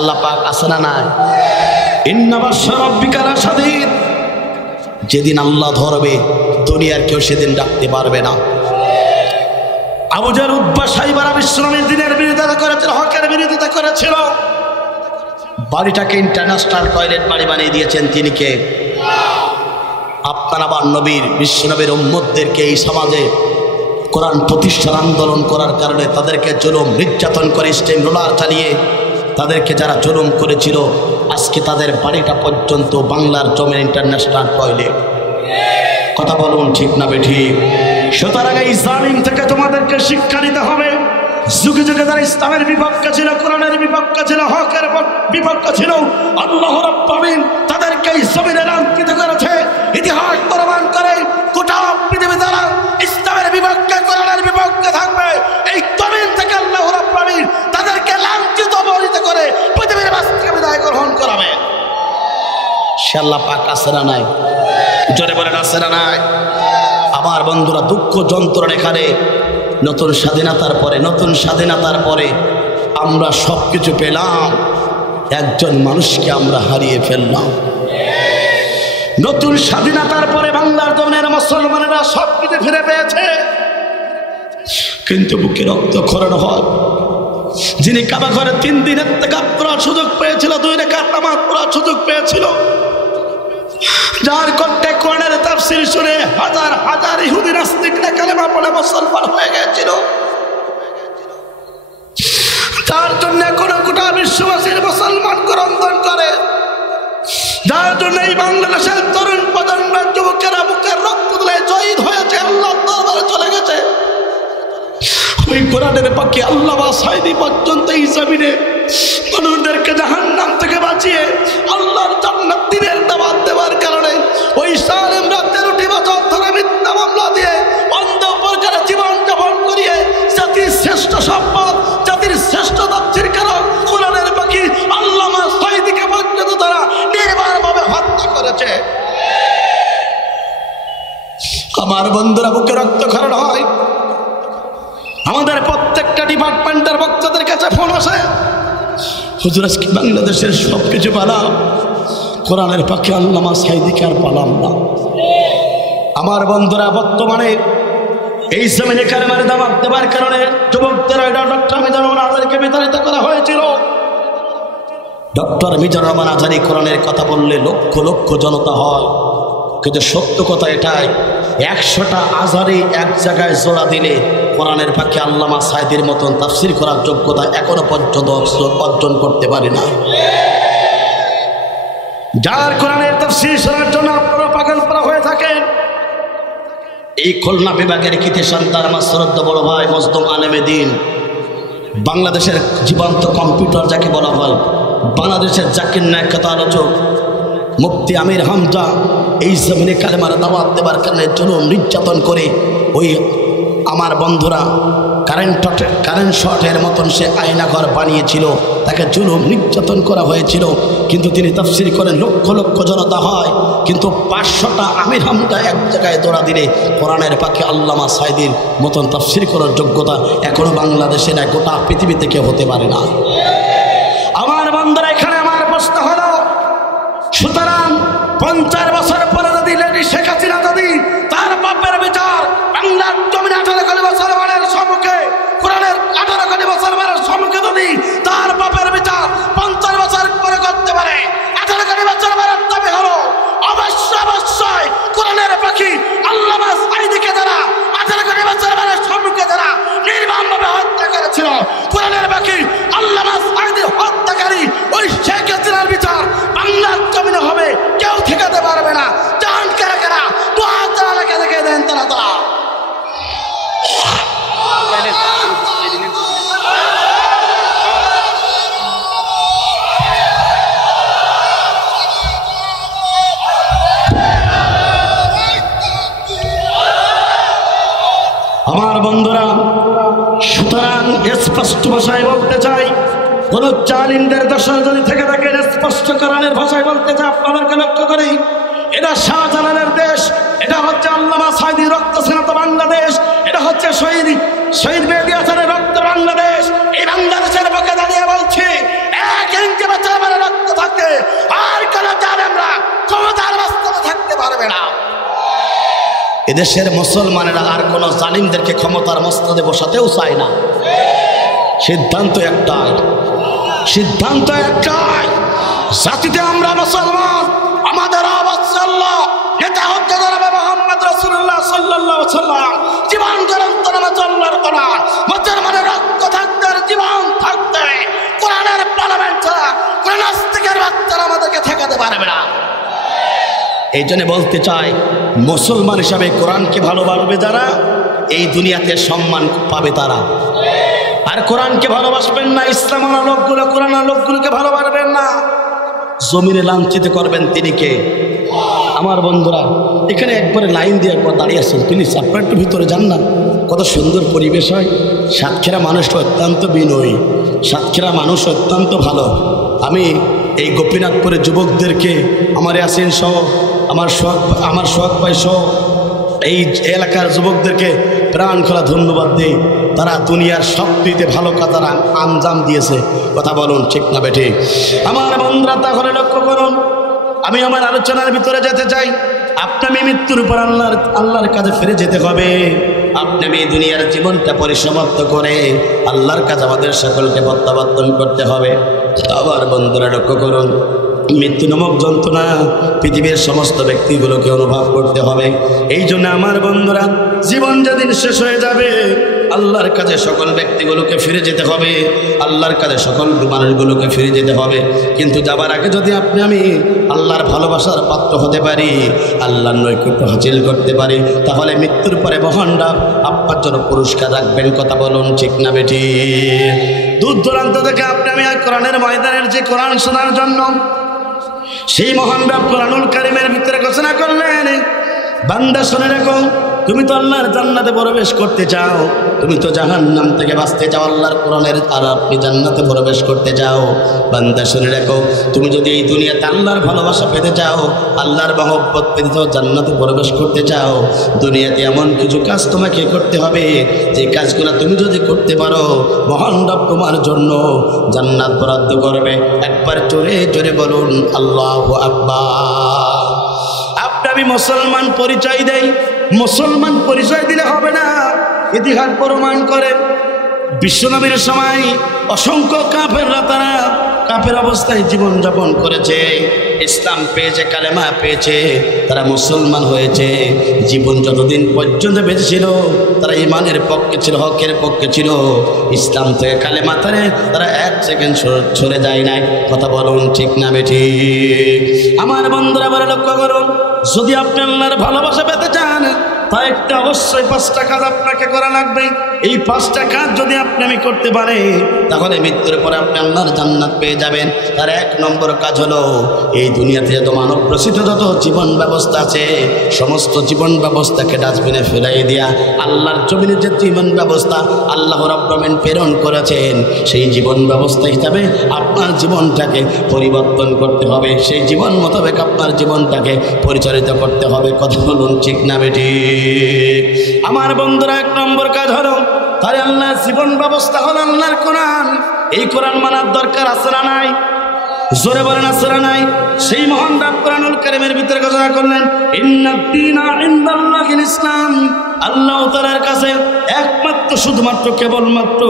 আল্লাহ পাক আছে না নাই? ইন্না বাশশা রাব্বিকা লাশাদীদ। যেদিন আল্লাহ ধরবে, দুনিয়ার কেউ সেদিন ডাকতে পারবে না। আবু জাহল, উতবা, সাইবারা বিশ্বনবীর দিনের বিরোধিতা করেছিল, হকের বিরোধিতা করেছিল। বাড়িটাকে ইন্টারন্যাশনাল টয়লেট বাড়ি বানিয়ে দিয়েছেন তিনি কে? আপনার আবার নবীর, বিশ্বনবীর উম্মতদেরকে এই সমাজে কোরআন প্রতিষ্ঠার আন্দোলন করার কারণে তাদেরকে জুলুম নির্যাতন করে স্টিম রোলার চালিয়ে তাদেরকে যারা জুলুম করেছিল, আজকে তাদের বাড়িটা পর্যন্ত বাংলার জমিন ইন্টারন্যাশনাল টয়লেট। কথা বলুন ঠিক না বেঠিক? সুতরাং এই জালিম থেকে তোমাদেরকে শিক্ষা নিতে হবে। যুগে যুগে যারা ইসলামের বিপক্ষে ছিল, কোরআনের বিপক্ষে ছিল, হকের বিপক্ষে ছিল, আল্লাহ রাব্বুল আলামিন তাদেরকে এই জমিনে লাঞ্ছিত করেছে। ইতিহাস প্রমাণ করে গোটা পৃথিবী যারা ইসলামের বিপক্ষে, কোরআনের বিপক্ষে থাকবে, এই জমিন থেকে আল্লাহ রাব্বুল আলামিন তাদেরকে লাঞ্ছিত অবহেলিত করে পৃথিবীর মাঝ থেকে বিদায় গ্রহণ করাবে। আল্লাহ পাক আছে না নাই? জোরে বলেন আছে না নাই? আমার বন্ধুরা, দুঃখ যন্ত্রণা এখানে নতুন স্বাধীনতার পরে আমরা সব কিছু পেলাম, একজন মানুষকে আমরা হারিয়ে ফেললাম। নতুন স্বাধীনতার পরে বাংলার জমিনের মুসলমানেরা সব কিছু ফিরে পেয়েছে, কিন্তু বুকে রক্তক্ষরণ হয়। যিনি কাবা ঘরে 3 দিন ইতিকাফ করার সুযোগ পেয়েছিল, 2 রাকাত নামাজ পড়ার সুযোগ পেয়েছিল, যার কণ্ঠে কোরআনের তাফসীর শুনে হাজার হাজার ইহুদি নাস্তিকরা কালেমা পড়ে মুসলমান হয়ে গিয়েছিল, তার জন্য কোনো গোটা বিশ্ববাসীর মুসলমান ক্রন্দন করে। যার জন্য এই বাংলাদেশের তরুণ প্রজন্মের যুবকেরা বুকের রক্ত তুলে শহীদ হয়েছে, আল্লাহর দরবারে চলে গেছে। ওই কোরআনের পক্ষে আল্লাহ সাইদি পর্যন্ত এই জমিনে মানুষদেরকে জাহান্নাম থেকে বাঁচিয়ে আল্লাহর জান্নাত দিনের দাওয়াত দেওয়ার কারণে ওই সালেম রাতে 3 বছর ধরে মিথ্যা মামলা দিয়ে অন্ধ প্রকারে জীবন যাপন করিয়ে জাতির শ্রেষ্ঠ সম্পদ, জাতির শ্রেষ্ঠ তাফসীর কারক কোরআনের পক্ষে আল্লামা সাইদিকে পর্যন্ত তারা নির্মমভাবে হত্যা করেছে। আমার বন্ধুরা, বুকে রক্তক্ষরণ হয়। আমাদের প্রত্যেকটা ডিপার্টমেন্টের বক্তাদের কাছে ফোন আসে, হুজুর আজকে বাংলাদেশের সবকিছু পালাম, কোরআনের পক্ষে আল্লামা সাইদিকে আর পালাম না। আমার বন্ধুরা, বর্তমানে এই জমিনে কালেমার দাওয়াত দেওয়ার কারণে যুবকদের ডক্টর মিজানুর রহমান আজারিকে বিতাড়িত করা হয়েছিল। ডক্টর মিজানুর রহমান আজারি কোরআনের কথা বললে লক্ষ লক্ষ জনতা হয়, কিন্তু সত্য কথা এটাই, 100টা আজারি এক জায়গায় জোড়া দিলে কোরআনের পক্ষে আল্লামা সাইদির মতন তাফসীর করার যোগ্যতা এখনো পর্যন্ত অর্জন করতে পারি না। যার কোরআনের তাফসীর শোনার জন্য আপনারা পাগল করা হয়ে থাকেন, এই খুলনা বিভাগের কৃতি সন্তান আমার শ্রদ্ধা বড় ভাই মজদুম আলেমে দ্বীন, বাংলাদেশের জীবন্ত কম্পিউটার যাকে বলা হয়, বাংলাদেশের জাকির নায়ক কথা আলোচক মুফতি আমির হামজা এই জমিনে কালেমার দাওয়াত দেবার কারণে জুলুম নির্যাতন করে ওই আমার বন্ধুরা কারেন্ট শটের মতন সে আয়নাঘর বানিয়েছিল, তাকে জুলুম নির্যাতন করা হয়েছিল। কিন্তু তিনি তাফসীর করেন, লক্ষ লক্ষ জনতা হয়, কিন্তু 500টা আমির হামজা এক জায়গায় দৌড়া দিলে কোরআনের পক্ষে আল্লামা সাইদির মতন তাফসীর করার যোগ্যতা এখনো বাংলাদেশে না, গোটা পৃথিবীতে কেউ হতে পারে না। আমার বন্ধুরা, এখানে আমার প্রশ্ন হলো, সুতরাং 50 বছর পরে যদি লেডি শেখ হাসিনা যদি তার বাপের বিচার বাংলার জমিনে 18 কোটি মুসলমানের সম্মুখে, কোরআনের 18 কোটি মুসলমানের সম্মুখে যদি তার বাপের বিচার 50 বছর পরে করতে পারে, 18 কোটি মুসলমানের দাবি হলো অবশ্যই কোরআনের পাখি আল্লামা সাইদিকে যারা 18 কোটি মুসলমানের সম্মুখে যারা নির্মমভাবে হত্যা করেছিল, কোরআনের পাখি আল্লামা সাইদির হত্যাকারী ওই শেখ হাসিনার বিচার বাংলার জমিনে হবে, কেউ ঠেকাতে পারবে না। জান কারা কারা তো আল্লাহকে দেখে দেন তারা তারা। আমার বন্ধুরা, সুতরাং স্পষ্ট ভাষায় বলতে চাই, কোন জালিমদের দশা যদি থেকে থাকে স্পষ্ট কোরআনের ভাষায় বলতে চাই, আপনাদেরকে লক্ষ্য করি, এটা শাহজালালের দেশ, এটা হচ্ছে আল্লামা সাইদির রক্ত স্নাত বাংলাদেশ, এটা হচ্ছে শহীদ মেহেদী হাসানের রক্ত বাংলাদেশ। এই বাংলাদেশের পক্ষে দাঁড়িয়ে বলছি, 1 ইঞ্চি মুসলমানের রক্ত থাকতে আর কোন জালেমরা ক্ষমতার বাস্তবে থাকতে পারবে না। এদেশের মুসলমানেরা আর কোন জালিমদেরকে ক্ষমতার মস্তদে বসাতেও চায় না। সিদ্ধান্ত একটাই, জাতিতে আমরা মুসলমান, আমাদের অবশ্য আল্লাহ, নেতা হচ্ছে জনাবে মুহাম্মদ রাসূলুল্লাহ সাল্লাল্লাহু আলাইহি ওয়াসাল্লাম, জীবন গ্রন্থ নামে আল্লাহর কোরআন, মুসলমানের রক্ত থাকতে জীবন থাকতে কোরআনের পার্লামেন্ট ছাড়া কোন নাস্তিকের বাচ্চারা আমাদেরকে ঠেকাতে পারবে না। এই জন্য বলতে চাই, মুসলমান হিসাবে কোরআনকে ভালোবাসবে যারা, এই দুনিয়াতে সম্মান পাবে তারা। আর কোরআনকে ভালোবাসবেন না, ইসলামের লোকগুলো কোরআনের লোকগুলোকে ভালোবাসবেন না, জমিনে লাঞ্ছিত করবেন তিনি কে? আমার বন্ধুরা, এখানে একবারে লাইন দিয়ে একবার দাঁড়িয়ে আছেন, প্লিজ আপনারা একটু ভিতরে যান না। কত সুন্দর পরিবেশ হয়, সাতক্ষীরা মানুষ অত্যন্ত বিনয়ী, সাতক্ষীরা মানুষ অত্যন্ত ভালো। আমি এই গোপীনাথপুরের যুবকদেরকে, আমার ইয়াসিন সহ, আমার সোহাগ ভাই সহ এই এলাকার যুবকদেরকে প্রাণ খোলা ধন্যবাদ দিই। তারা দুনিয়ার সবচেয়ে ভালো কাজের আঞ্জাম দিয়েছে। কথা বলুন ঠিক না বেঠিক? আমার বন্ধুরা, তাহলে লক্ষ্য করুন, আমি আমার আলোচনার ভিতরে যেতে চাই। আপনাকে মৃত্যুর উপর আল্লাহর কাছে ফিরে যেতে হবে। আপনাকে এই দুনিয়ার জীবনটা পরিসমাপ্ত করে আল্লাহর কাছে আমাদের সকলকে প্রত্যাবর্তন করতে হবে। আবার বন্ধুরা লক্ষ্য করুন, মৃত্যু নামক যন্ত্রণা পৃথিবীর সমস্ত ব্যক্তিগুলোকে অনুভব করতে হবে। এই জন্য আমার বন্ধুরা, জীবন যেদিন শেষ হয়ে যাবে আল্লাহর কাছে সকল ব্যক্তিগুলোকে ফিরে যেতে হবে, আল্লাহর কাছে সকল মানুষগুলোকে ফিরে যেতে হবে। কিন্তু যাবার আগে যদি আপনি আমি আল্লাহর ভালোবাসার পাত্র হতে পারি, আল্লাহর নৈকট্য হাসিল করতে পারি, তাহলে মৃত্যুর পরে মহান রব আপনার জন্য পুরস্কার রাখবেন। কথা বলুন ঠিক না বেটি? দূর দূরান্ত থেকে আপনি আমি কোরআনের ময়দানের যে কোরআন শোনার জন্য সেই মহান রব কোরআনুল কারীমের ভিতরে ঘোষণা করলেন, বান্দা শুনে রাখো, তুমি তো আল্লাহর জান্নাতে প্রবেশ করতে চাও, তুমি তো জাহান্নাম থেকে বাঁচতে চাও আল্লাহর কোরআনের, আর আপনি জান্নাতে প্রবেশ করতে চাও। বান্দা শুনে রাখো, তুমি যদি এই দুনিয়াতে আল্লাহর ভালোবাসা পেতে চাও, আল্লাহর মহব্বত পেতে চাও, জান্নাতে প্রবেশ করতে চাও, দুনিয়াতে এমন কিছু কাজ তোমাকে করতে হবে যে কাজগুলো তুমি যদি করতে পারো মহান রব তোমার জন্য জান্নাত বরাদ্দ করবে। একবার জোরে জোরে বলুন আল্লাহু আকবার। আমি মুসলমান পরিচয় দেই, মুসলমান পরিচয় দিলে হবে না। ইতিহাস প্রমাণ করে বিশ্বনবীর সময় অসংখ্য কাফেররা তারা কাফের অবস্থায় জীবনযাপন করেছে, ইসলাম পেয়েছে, কালেমা পেয়েছে, তারা মুসলমান হয়েছে। জীবন যতদিন পর্যন্ত বেঁচে ছিল তারা ইমানের পক্ষে ছিল, হকের পক্ষে ছিল। ইসলাম থেকে কালেমা তারা এক সেকেন্ড সরে যায় নাই। কথা বলুন ঠিক না বেঠি? আমার বন্ধুরা বলে লক্ষ্য করুন, যদি আপনি আল্লাহর ভালোবাসা পেতে চান তাই একটা অবশ্যই 5টা কাজ আপনাকে করা লাগবে। এই 5টা কাজ যদি আপনি আমি করতে পারে তাহলে মৃত্যুর পরে আপনি আল্লাহর জান্নাত পেয়ে যাবেন। তার 1 নম্বর কাজ হলো, এই দুনিয়াতে যত মানব প্রসিদ্ধ যত জীবন ব্যবস্থা আছে সমস্ত জীবন ব্যবস্থাকে ডাস্টবিনে ফেলাই দিয়া আল্লাহর জমিনের যে জীবন ব্যবস্থা আল্লাহ রাব্বুল আলামিন প্রেরণ করেছেন সেই জীবন ব্যবস্থা হিসাবে আপনার জীবনটাকে পরিবর্তন করতে হবে, সেই জীবন মোতাবেক আপনার জীবনটাকে পরিচালিত করতে হবে। কথা বলুন ঠিক না বেটি? আমার বন্ধুরা 1 নম্বর কাজ হলো, তাই আল্লাহর জীবন ব্যবস্থা হলো আল্লাহর কোরআন। এই কোরআন মানার দরকার আছে না নাই? জোরে বলেন আছে না নাই? সেই মহান রব কোরআনুল কারীমের ভিতরে ঘোষণা করলেন, ইন্নাদ দীনা ইনদাল্লাহিল ইসলাম। আল্লাহ তাআলার কাছে একমাত্র শুধুমাত্র কেবলমাত্র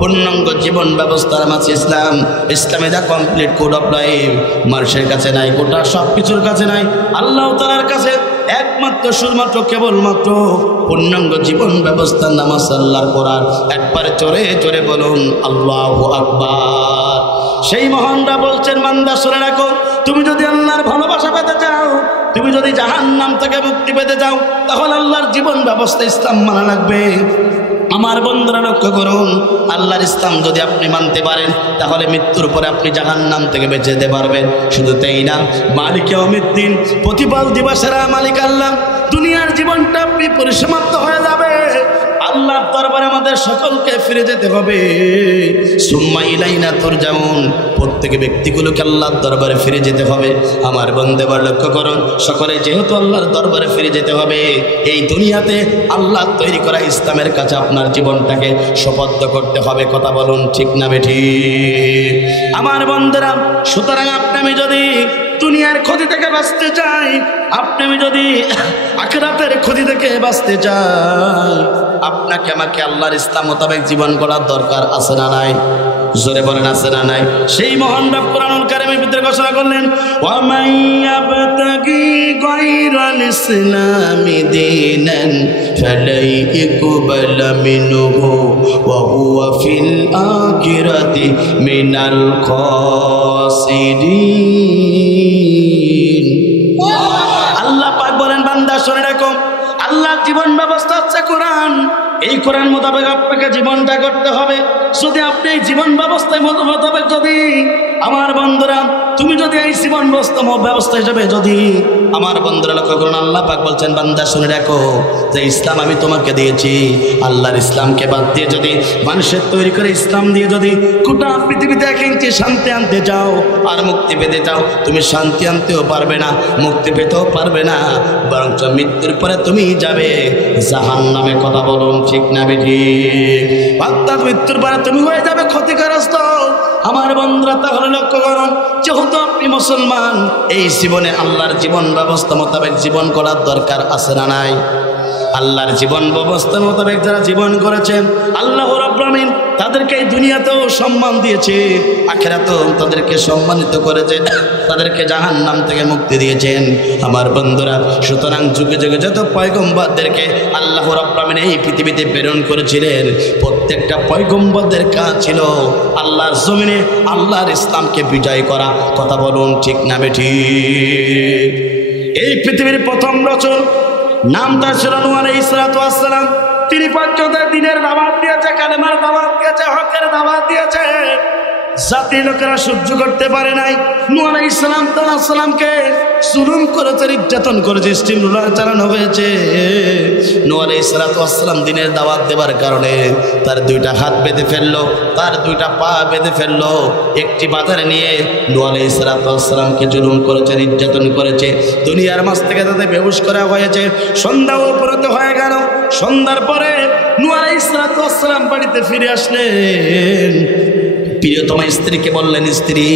পূর্ণাঙ্গ জীবন ব্যবস্থার মাঝে ইসলাম। ইসলামে যা কমপ্লিট কোড অফ লাইফ মানুষের কাছে নাই, গোটা সব কিছুর কাছে নাই। আল্লাহ তাআলার কাছে একমাত্র শুধুমাত্র কেবলমাত্র পূর্ণাঙ্গ জীবন ব্যবস্থার নাম আল্লাহর কোরআন। একবার জোরে জোরে বলুন আল্লাহু আকবার। সেই মহানরা বলছেন, বান্দা শুনে রাখো, তুমি যদি আল্লাহর ভালোবাসা পেতে চাও, তুমি যদি জাহান্নাম থেকে মুক্তি পেতে চাও, তাহলে আল্লাহর জীবন ব্যবস্থা ইসলাম মানা লাগবে। আমার বন্ধুরা লক্ষ্য করুন, আল্লাহর ইসলাম যদি আপনি মানতে পারেন তাহলে মৃত্যুর পরে আপনি জাহান্নাম থেকে বেঁচে যেতে পারবেন। শুধু তাই না, মালিক ইয়াউমিদ্দিন, প্রতিপাল দিবসের মালিক আল্লাহ, দুনিয়ার জীবনটা আপনি পরিসমাপ্ত হয়ে যাবে, আল্লাহর দরবারে আমাদের সকলকে ফিরে যেতে হবে। সুম্মা ইলাইনা তুরজাউন, প্রত্যেক ব্যক্তিগুলোকে আল্লাহর দরবারে ফিরে যেতে হবে। আমার বন্ধুরা লক্ষ্য করুন, সকলে যেহেতু আল্লাহর দরবারে ফিরে যেতে হবে, এই দুনিয়াতে আল্লাহ তৈরি করা ইসলামের কাছে আপনার জীবনটাকে সুবদ্ধ করতে হবে। কথা বলুন ঠিক না বেঠি? আমার বন্ধুরা, সুতরাং আপনি আমি যদি দুনিয়ার ক্ষতি থেকে বাঁচতে চাই, আপনি আমি যদি আখিরাতের ক্ষতি থেকে বাঁচতে চাই, আপনাকে আমাকে আল্লাহর ইসলাম মোতাবেক জীবন গড়ার দরকার আছে না নাই? জোরে বলেন আছে না নাই? সেই মহান রব কোরআনুল কারীমের ভিতরে ঘোষণা করলেন, ওয়া মান ইয়াবতাগি গায়রাল ইসলামি দীনান ফালাই ইকবালা মিনহু ওয়া হুয়া ফিল আখিরাতি মিনাল খাসিরিন। আল্লাহ পাক বলেন, বান্দা শুনে রাখো, আল্লাহর জীবন ব্যবস্থা হচ্ছে কোরআন। এই কোরআন মোতাবেক আপনাকে জীবনটা করতে হবে। যদি আপনি এই জীবন ব্যবস্থায় মোতাবেক যদি আমার বন্ধুরা তুমি যদি এই জীবন ব্যবস্থা হিসেবে যদি আমার বন্ধুরা লক্ষ্য করুন, আল্লাহ পাক বলছেন, বান্দা শুনে রাখো যে ইসলাম আমি তোমাকে দিয়েছি। আল্লাহর ইসলামকে বাদ দিয়ে যদি মানুষের তৈরি করে ইসলাম দিয়ে যদি গোটা পৃথিবীতে 1 ইঞ্চি শান্তি আনতে চাও আর মুক্তি পেতে চাও, তুমি শান্তি আনতেও পারবে না, মুক্তি পেতেও পারবে না, বরঞ্চ মৃত্যুর পরে তুমি যাবে জাহান্নামে। কথা বলুন ঠিক না বেঠি? অর্থাৎ মৃত্যুর পরে তুমি হয়ে যাবে ক্ষতিগ্রস্ত। আমার বন্ধুরা তাহলে লক্ষ্য করুন, যেহেতু আপনি মুসলমান, এই জীবনে আল্লাহর জীবন ব্যবস্থা মোতাবেক জীবন করার দরকার আছে না নাই? আল্লাহর জীবন ব্যবস্থা মোতাবেক যারা জীবন করেছেন আল্লাহ রাব্বুল আমিন তাদেরকে এই দুনিয়াতেও সম্মান দিয়েছে, আখিরাতেও তাদেরকে সম্মানিত করেছেন, তাদেরকে জাহান্নাম থেকে মুক্তি দিয়েছেন। আমার বন্ধুরা, সুতরাং যুগে যুগে যত পয়গম্বরদেরকে আল্লাহ রাব্বুল আমিন এই পৃথিবীতে প্রেরণ করেছিলেন, প্রত্যেকটা পয়গম্বরদের কাজ ছিল আল্লাহর জমিনে আল্লাহর ইসলামকে বিজয় করা। কথা বলুন ঠিক না বেঠিক? এই পৃথিবীর প্রথম রসূল নাম তার ছিল নূহ আলাইহিস সালাতু ওয়াস সালাম। তিনি পর্যন্ত দিনের দাওয়াত দিয়েছে, কালেমার দাওয়াত দিয়েছে, হকের দাওয়াত দিয়েছে। জাতি লোকেরা সহ্য করতে পারে নাই। নূহ আলাইহিস সালামকে জুলুম করেছে, নির্যাতন করেছে, স্টিম রোলার চালানো হয়েছে। নূহ আলাইহিস সালাম দিনের দাওয়াত দেবার কারণে তার দুইটা হাত বেঁধে ফেললো, তার দুইটা পা বেঁধে ফেললো, একটি বাজারে নিয়ে নূহ আলাইহিস সালামকে জুলুম করেছে, নির্যাতন করেছে। দুনিয়ার মাঝ থেকে তাদের বেহুশ করা হয়েছে। সন্ধ্যা উপরত হয়ে গেল। সন্ধ্যার পরে নূহ আলাইহিস সালাম বাড়িতে ফিরে আসলেন। প্রিয়তমা স্ত্রীকে বললেন, স্ত্রী,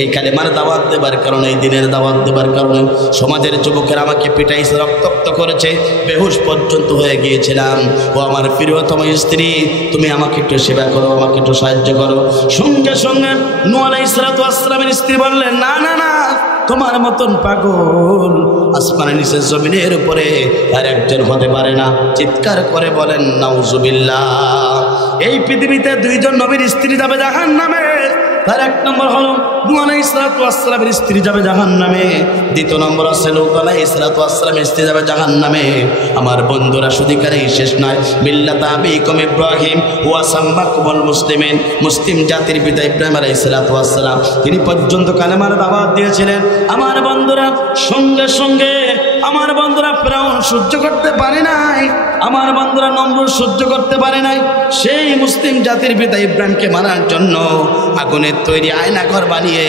এই কালেমার দাওয়াত দেবার কারণে, এই দিনের দাওয়াত দেবার কারণে সমাজের যুবকেরা আমাকে পিটাইছে, রক্তাক্ত করেছে, বেহুশ পর্যন্ত হয়ে গিয়েছিলাম। ও আমার প্রিয়তমা স্ত্রী, তুমি আমাকে একটু সেবা করো, আমাকে একটু সাহায্য করো। সঙ্গে সঙ্গে নূহ আলাইহিস সালামের স্ত্রী বললেন, না না না, তোমার মতন পাগল আসমানের নিচে জমিনের উপরে আর একজন হতে পারে না। চিৎকার করে বলেন নাউজুবিল্লাহ। এই পৃথিবীতে দুইজন নবীর স্ত্রী যাবে জাহান্নামে। তার এক নম্বর হলো নূহ আলাইহিস সালামের স্ত্রী যাবে জাহান্নামে। দ্বিতীয় নম্বর আছে লূত আলাইহিস সালামের স্ত্রী যাবে জাহান্নামে। আমার বন্ধুরা, শুধুকারেই শেষ নয়, মিল্লাতা আবিকুম ইব্রাহিম ওয়া সাম্মাকুমুল মুসলিমিন, মুসলিম জাতির পিতা ইব্রাহিম আলাইহিস সালাম তিনি পর্যন্ত কালেমার দাওয়াত দিয়েছিলেন। আমার বন্ধুরা, সঙ্গে সঙ্গে আমার বন্ধুরা ফিরআউন সহ্য করতে পারে নাই, আমার বন্ধুরা নমরুদ সহ্য করতে পারে নাই। সেই মুসলিম জাতির পিতা ইব্রাহিমকে মারার জন্য আগুনের তৈরি আয়নাঘর বানিয়ে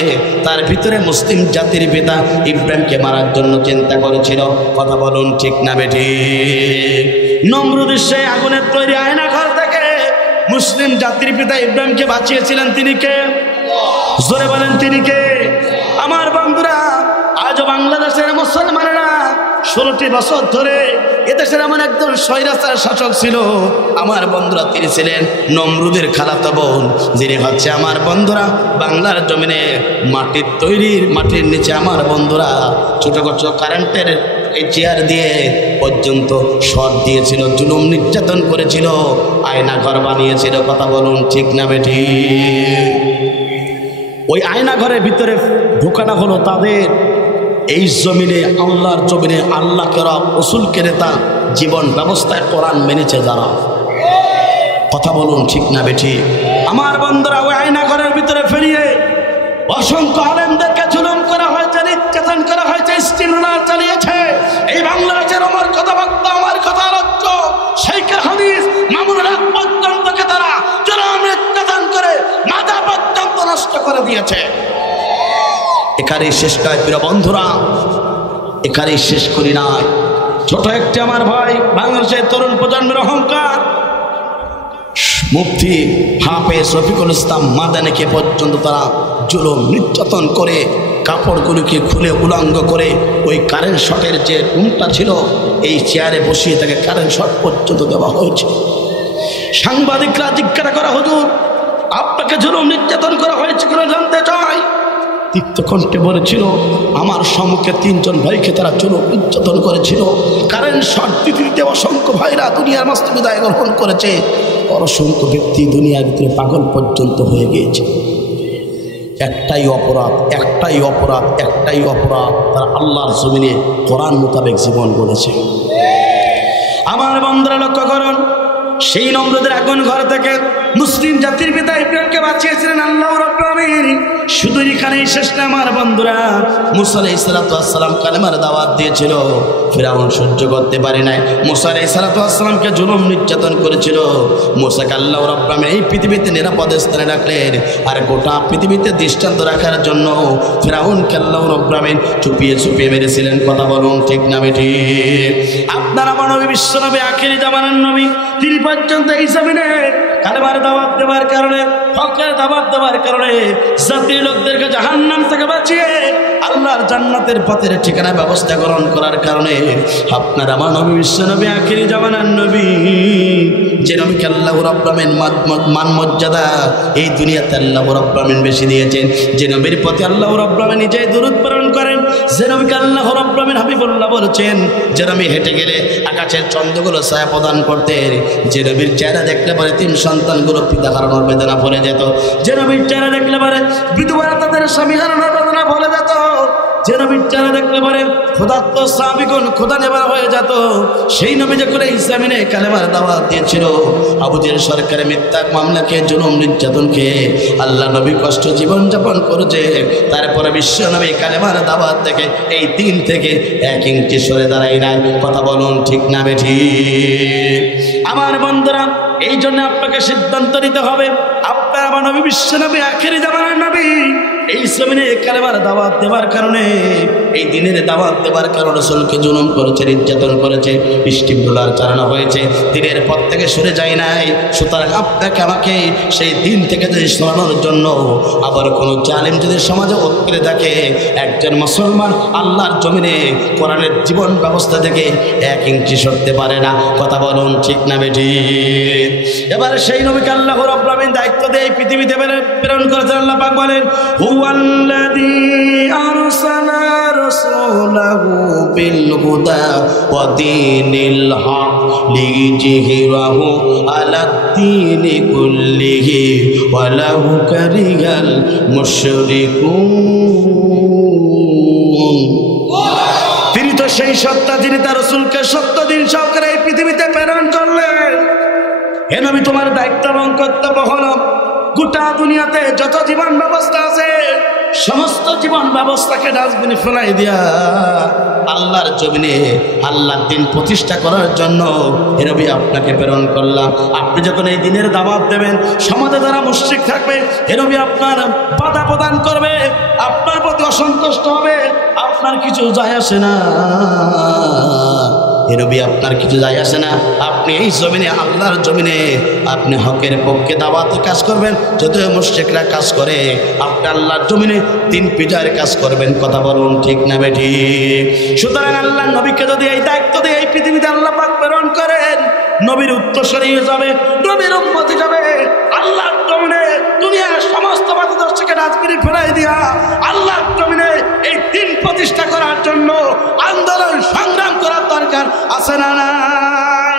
তার ভিতরে মুসলিম জাতির পিতা ইব্রাহিমকে মারার জন্য চিন্তা করেছিল। কথা বলুন ঠিক না বেঠিক? নমরুদ সেই আগুনের তৈরি আয়নাঘর থেকে মুসলিম জাতির পিতা ইব্রাহিমকে বাঁচিয়েছিলেন। তিনি কে? জোরে বলেন, তিনি কে? আমার বন্ধুরা, আজ বাংলাদেশের মুসলমানেরা 16টি বছর ধরে এদেশের এমন একজন স্বৈরাচার শাসক ছিল। আমার বন্ধুরা, তিনি ছিলেন নমরুদের খালাতো বোন, যিনি হচ্ছে আমার বন্ধুরা বাংলার জমিনে মাটির তৈরির, মাটির নিচে আমার বন্ধুরা ছোট ছোট কারেন্টের এই চেয়ার দিয়ে পর্যন্ত শট দিয়েছিল, জুলুম নির্যাতন করেছিল, আয়নাঘর বানিয়েছিল। কথা বলুন ঠিক না বেঠিক? ওই আয়নাঘরের ভিতরে ঢোকানো হলো তাদের। এই জমিনে, আল্লাহর জমিনে আল্লাহকে রাসূলকে নেতা জীবন ব্যবস্থায় কোরআন মেনেছে যারা। কথা বলুন ঠিক না বেঠিক? আমার বন্ধুরা, ওই আয়নাঘরের ভিতরে ফিরিয়ে অসংখ্য আলেমদেরকে জুলুম করা হয়েছে, নির্যাতন করা হয়েছে, স্টিমরোলার চালিয়েছে। এই বাংলাদেশের আমার কথাবার্তা, আমার কথা রাজ্য শাইখুল হাদিস মামুনুল হক পর্যন্তকে তারা জুলুম নির্যাতন করে মাথা পর্যন্ত নষ্ট করে দিয়েছে। এখানেই শেষ নয় প্রিয় বন্ধুরা, এখানেই শেষ করি নাই। ছোট একটি আমার ভাই, বাংলাদেশের তরুণ প্রজন্মের অহংকার, মুফতি হাফেজ রফিকুল ইসলাম মাদানীকে পর্যন্ত তারা জুলুম নির্যাতন করে কাপড়গুলিকে খুলে উলঙ্গ করে ওই কারেন্ট শটের যে রুমটা ছিল, এই চেয়ারে বসিয়ে তাকে কারেন্ট শট পর্যন্ত দেওয়া হয়েছে। সাংবাদিকরা জিজ্ঞাসা করা, হুজুর আপনাকে জুলুম নির্যাতন করা হয়েছে কিনা জানতে চাই। তিক্ত কণ্ঠে বলেছিল, আমার সম্মুখে 3 জন ভাইকে তারা জুলুম নির্যাতন করেছিল। কারেন্ট শট দিতে অসংখ্য ভাইরা দুনিয়ার মাঝে বিদায় গ্রহণ করেছে। অসংখ্য ব্যক্তি দুনিয়ার ভিতরে পাগল পর্যন্ত হয়ে গিয়েছে। একটাই অপরাধ, একটাই অপরাধ, একটাই অপরাধ, তারা আল্লাহর জমিনে কোরআন মোতাবেক জীবন গড়েছে। আমার বন্ধুরা লক্ষ্য করুন, সেই নমরুদের আগুন ঘর থেকে মুসলিম জাতির পিতা ইব্রাহিমকে বাঁচিয়েছিলেন আল্লাহ রাব্বুল আমিন। শুধু এখানেই শেষ না আমার বন্ধুরা, মুসা আলাইহিস সালাম কালেমার দাওয়াত দিয়েছিল, ফিরআউন সহ্য করতে পারে নাই। মুসা আলাইহিস সালামকে জুলুম নির্যাতন করেছিল। মুসাকে আল্লাহ রাব্বুল আমিন এই পৃথিবীতে নিরাপদ স্থানে রাখলেন, আর গোটা পৃথিবীতে দৃষ্টান্ত রাখার জন্য ফিরআউনকে আল্লাহ রাব্বুল আমিন চুপিয়ে চুপিয়ে মেরেছিলেন। কথা বলুন ঠিক না বেঠিক? আপনার আমার নবী, বিশ্বনবী, আখিরি জামানার নবী, তিনি পর্যন্ত এই জমিনে কালেমার দাওয়াত দেওয়ার কারণে, হকের দাওয়াত দেওয়ার কারণে জাতির লোকদেরকে জাহান্নাম থেকে বাঁচিয়ে আল্লাহর জান্নাতের পথের ঠিকানা ব্যবস্থা গ্রহণ করার কারণে আপনার আমার নবী বিশ্ব নবী আখিরি জামানার নবী, যে নবীকে আল্লাহ রাব্বুল আলামিন মান মর্যাদা এই দুনিয়াতে আল্লাহ রাব্বুল আলামিন বেশি দিয়েছেন, যে নবীর প্রতি আল্লাহ রাব্বুল আলামিন নিজেই দরুদ প্রেরণ করেন, যে নবীকে আল্লাহ রাব্বুল আলামিন হাবিবুল্লাহ বলেছেন, যে নবী হেঁটে গেলে আকাশের চন্দ্রগুলো ছায়া প্রদান করতেন, যে নবীর চেহারা দেখলে পরে 3 সন্তানগুলো পিতা হারানোর বেদনা ভরে যেত, যে নবীর চেহারা দেখলে পরে বিধবারা তাদের স্বামী হারানোর বেদনা ভরে যেত, যে নবীর চেহারা দেখলে পরে খোদাত্ম সাহাবীগণ খোদা নেবার হয়ে যেত, সেই নবী যখন এই জামিনে কালেমার দাওয়াত দিয়েছিল, আবু জেহেল সরকারের মিথ্যা মামলা খেয়ে জুলুম নির্যাতন খেয়ে আল্লাহ নবী কষ্ট জীবনযাপন করেছে, তারপরে বিশ্ব নবী কালেমার দাওয়াত থেকে এই দিন থেকে 1 ইঞ্চি সরে দাঁড়ায় নাই। কথা বলুন ঠিক না বেঠিক? আমার বন্ধুরা, এই জন্য আপনাকে সিদ্ধান্ত নিতে হবে, আপনার আমার নবী বিশ্ব নবী আখিরি জামানার নবী এই জমিনে কালেমার দাওয়াত দেওয়ার কারণে, এই দিনের দাওয়াত দেওয়ার কারণে রাসূলকে জুলুম করেছে, নির্যাতন করেছে, স্টিমরোলার চালানো হয়েছে, দিনের পথ থেকে সরে যায় নাই। সুতরাং আপনাকে আমাকে সেই দিন থেকে যদি সরানোর জন্য আবার কোনো জালিম যদি সমাজে উৎপীড়িত থাকে, একজন মুসলমান আল্লাহর জমিনে কোরআনের জীবন ব্যবস্থা থেকে 1 ইঞ্চি সরতে পারে না। কথা বলুন ঠিক না বেঠিক? এবার সেই নবীকে আল্লাহ রাব্বুল আলামিন দায়িত্ব দিয়ে এই পৃথিবীতে প্রেরণ করেছেন। আল্লাহ পাক বলেন, হুয়াল্লাযী আরসালা রাসূলাহু বিল হুদা ওয়া দীনিল হক লিইয়ুযহিরাহু আলাদ-দীনি কুল্লিহি ওয়ালাউ কারিহাল মুশরিকুন। তিনি তো সেই সত্তা, যিনি তার রাসূলকে সত্য দিন সহকারে এই পৃথিবীতে প্রেরণ করলেন। হে নবী, তোমার দায়িত্ব এবং কর্তব্য হলো গোটা দুনিয়াতে যত জীবন ব্যবস্থা আছে সমস্ত জীবন ব্যবস্থাকে ডাস্টবিনে ফেলাই দিয়া আল্লাহর জমিনে আল্লাহর দিন প্রতিষ্ঠা করার জন্য হে নবী আপনাকে প্রেরণ করলাম। আপনি যখন এই দিনের দাওয়াত দেবেন, সমাজে যারা মুশরিক থাকবে হে নবী আপনার বাধা প্রদান করবে, আপনার প্রতি অসন্তুষ্ট হবে, আপনার কিছু যায় আসে না। হে নবী আপনার কিছু যায় আসে না। আপনি এই জমিনে আল্লাহর জমিনে আপনি হকের পক্ষে দাওয়াতের কাজ করবেন, যত মুশরিকরা কাজ করে আপনি আল্লাহর জমিনে দিন পিটার কাজ করবেন। কথা বলুন ঠিক না বেঠিক? সুতরাং আল্লাহর নবীকে যদি এই দায়িত্ব দিয়ে এই পৃথিবীতে আল্লাহ পাক প্রেরণ করেন, নবীর উত্তরসূরি যাবে, নবীর উম্মতি যাবে আল্লাহর জমিনে দুনিয়ার সমস্ত বাধাদর্শকে ডাস্টবিনে ফেলাই দিয়া আল্লাহর জমিনে এই দিন প্রতিষ্ঠা করার জন্য আন্দোলন সংগ্রাম করার দরকার আছে না নাই?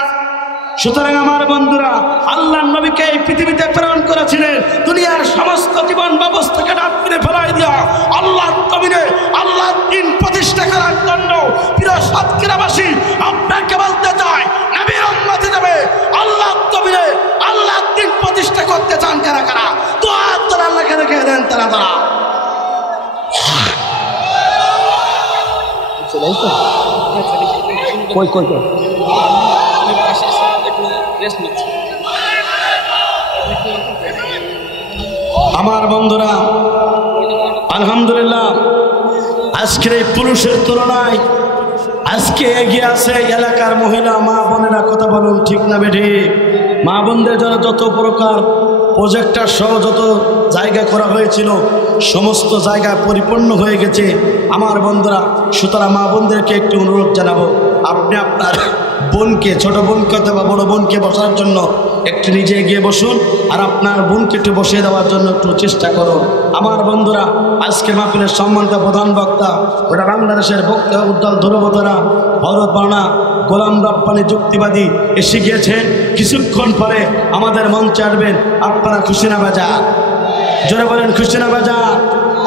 সুতরাং আমার বন্ধুরা, আল্লাহর নবীকে এই পৃথিবীতে প্রেরণ করেছিলেন দুনিয়ার সমস্ত জীবন ব্যবস্থাকে ডাস্টবিনে ফেলাই দিয়া আল্লাহর জমিনে আল্লাহর দিন প্রতিষ্ঠা করার জন্য। প্রিয় সাতক্ষীরাবাসী, আপনাকে বলতে চাই, নবীর উম্মতি যাবে আল্লাহর জমিনে আল্লাহর দিন প্রতিষ্ঠা করতে চান কারা কারা? তো আপনারা আল্লাহকে রেখে দেন তারা তারা। কই কই কই আমার বন্ধুরা, আলহামদুলিল্লাহ আজকের এই পুরুষের তুলনায় আজকে এগিয়ে আছে এলাকার মহিলা মা বোনেরা। কথা বলুন ঠিক না বেঠিক? মা বোনদের জন্য যত প্রকার প্রজেক্টর সহ যত জায়গা করা হয়েছিল সমস্ত জায়গা পরিপূর্ণ হয়ে গেছে আমার বন্ধুরা। সুতরাং মা বোনদেরকে একটি অনুরোধ জানাবো, আপনি আপনার বোনকে, ছোট বোনকে অথবা বড় বোনকে বসার জন্য একটু নিজে এগিয়ে বসুন, আর আপনার বোনকে একটু বসিয়ে দেওয়ার জন্য একটু চেষ্টা করুন। আমার বন্ধুরা, আজকে মাহফিলের সম্মানিত প্রধান বক্তা, ওটা বাংলাদেশের বক্তা উজ্জ্বল ধ্রুবতারা হযরত মাওলানা গোলাম রব্বানী যুক্তিবাদী এসে গিয়েছেন। কিছুক্ষণ পরে আমাদের মঞ্চে আসবেন। আপনারা খুশি না বাজার? জোরে বলেন খুশি না বাজার?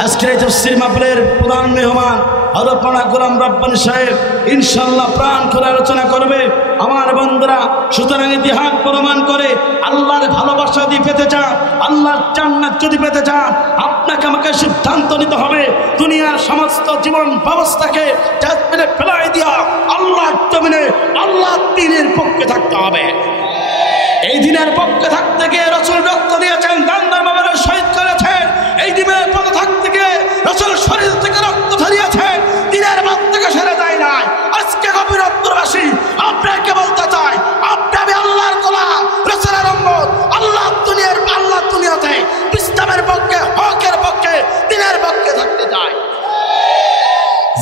আজকের এই তাফসীর মাহফিলের প্রধান মেহমান হযরত মাওলানা গোলাম রব্বানী সাহেব ইনশাআল্লাহ প্রাণ খুলে আলোচনা করবে আমার বন্ধুরা। সুতরাং ইতিহাস প্রমাণ করে আল্লাহর ভালোবাসা যদি পেতে চান, আল্লাহর জান্নাত যদি পেতে চান, আপনাকে আমাকে সিদ্ধান্ত নিতে হবে দুনিয়ার সমস্ত জীবন ব্যবস্থাকে ডাস্টবিনে ফেলাই দিয়া আল্লাহর জমিনে আল্লাহর দ্বীনের পক্ষে থাকতে হবে। এই দিনের পক্ষে থাকতে গিয়ে রাসূল রক্ত দিয়েছেন, দান ধর্মের শহীদ করেছেন। এই দিনের পক্ষে থাকতে গিয়ে রাসূল শরীর থেকে রক্ত ঝরিয়েছেন, দিনের পথ থেকে সরে যায় নাই। আজকে গভীরত্ববাসী আপনাকে বলতে চাই, আপনি আমি আল্লাহর গোলাম, রাসূলের উম্মত, আল্লাহ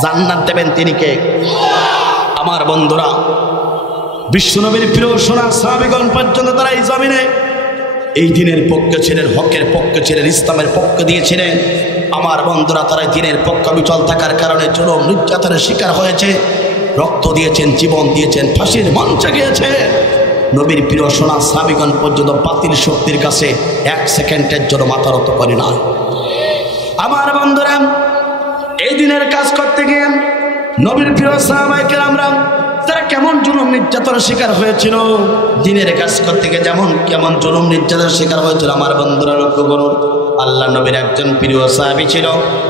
জান্নাত দেবেন তিনি কে? আমার বন্ধুরা, বিশ্বনবীর প্রিয় সোনা সাহাবীগণ পর্যন্ত তারা এই জমিনে এই দিনের পক্ষে ছিলেন, হকের পক্ষে ছিলেন, ইসলামের পক্ষে দিয়েছিলেন। আমার বন্ধুরা, তারা দিনের পক্ষে বিচল থাকার কারণে জুলুম নির্যাতনের শিকার হয়েছে, রক্ত দিয়েছেন, জীবন দিয়েছেন, ফাঁসির মঞ্চে গিয়েছে। নবীর প্রিয় সোনা সাহাবীগণ পর্যন্ত বাতিল শক্তির কাছে এক সেকেন্ডের জন্য মাথা নত করে না। আমার বন্ধুরা, এই দিনের কাজ করতে গিয়ে নবীর প্রিয় সাহাবায়ে কেরামরা তারা কেমন জুলুম নির্যাতনের শিকার হয়েছিল, দিনের কাজ করতে গিয়ে কেমন জুলুম নির্যাতনের শিকার হয়েছিল। আমার বন্ধুরা লক্ষ্য করুন, আল্লাহ নবীর একজন প্রিয় সাহাবী ছিল।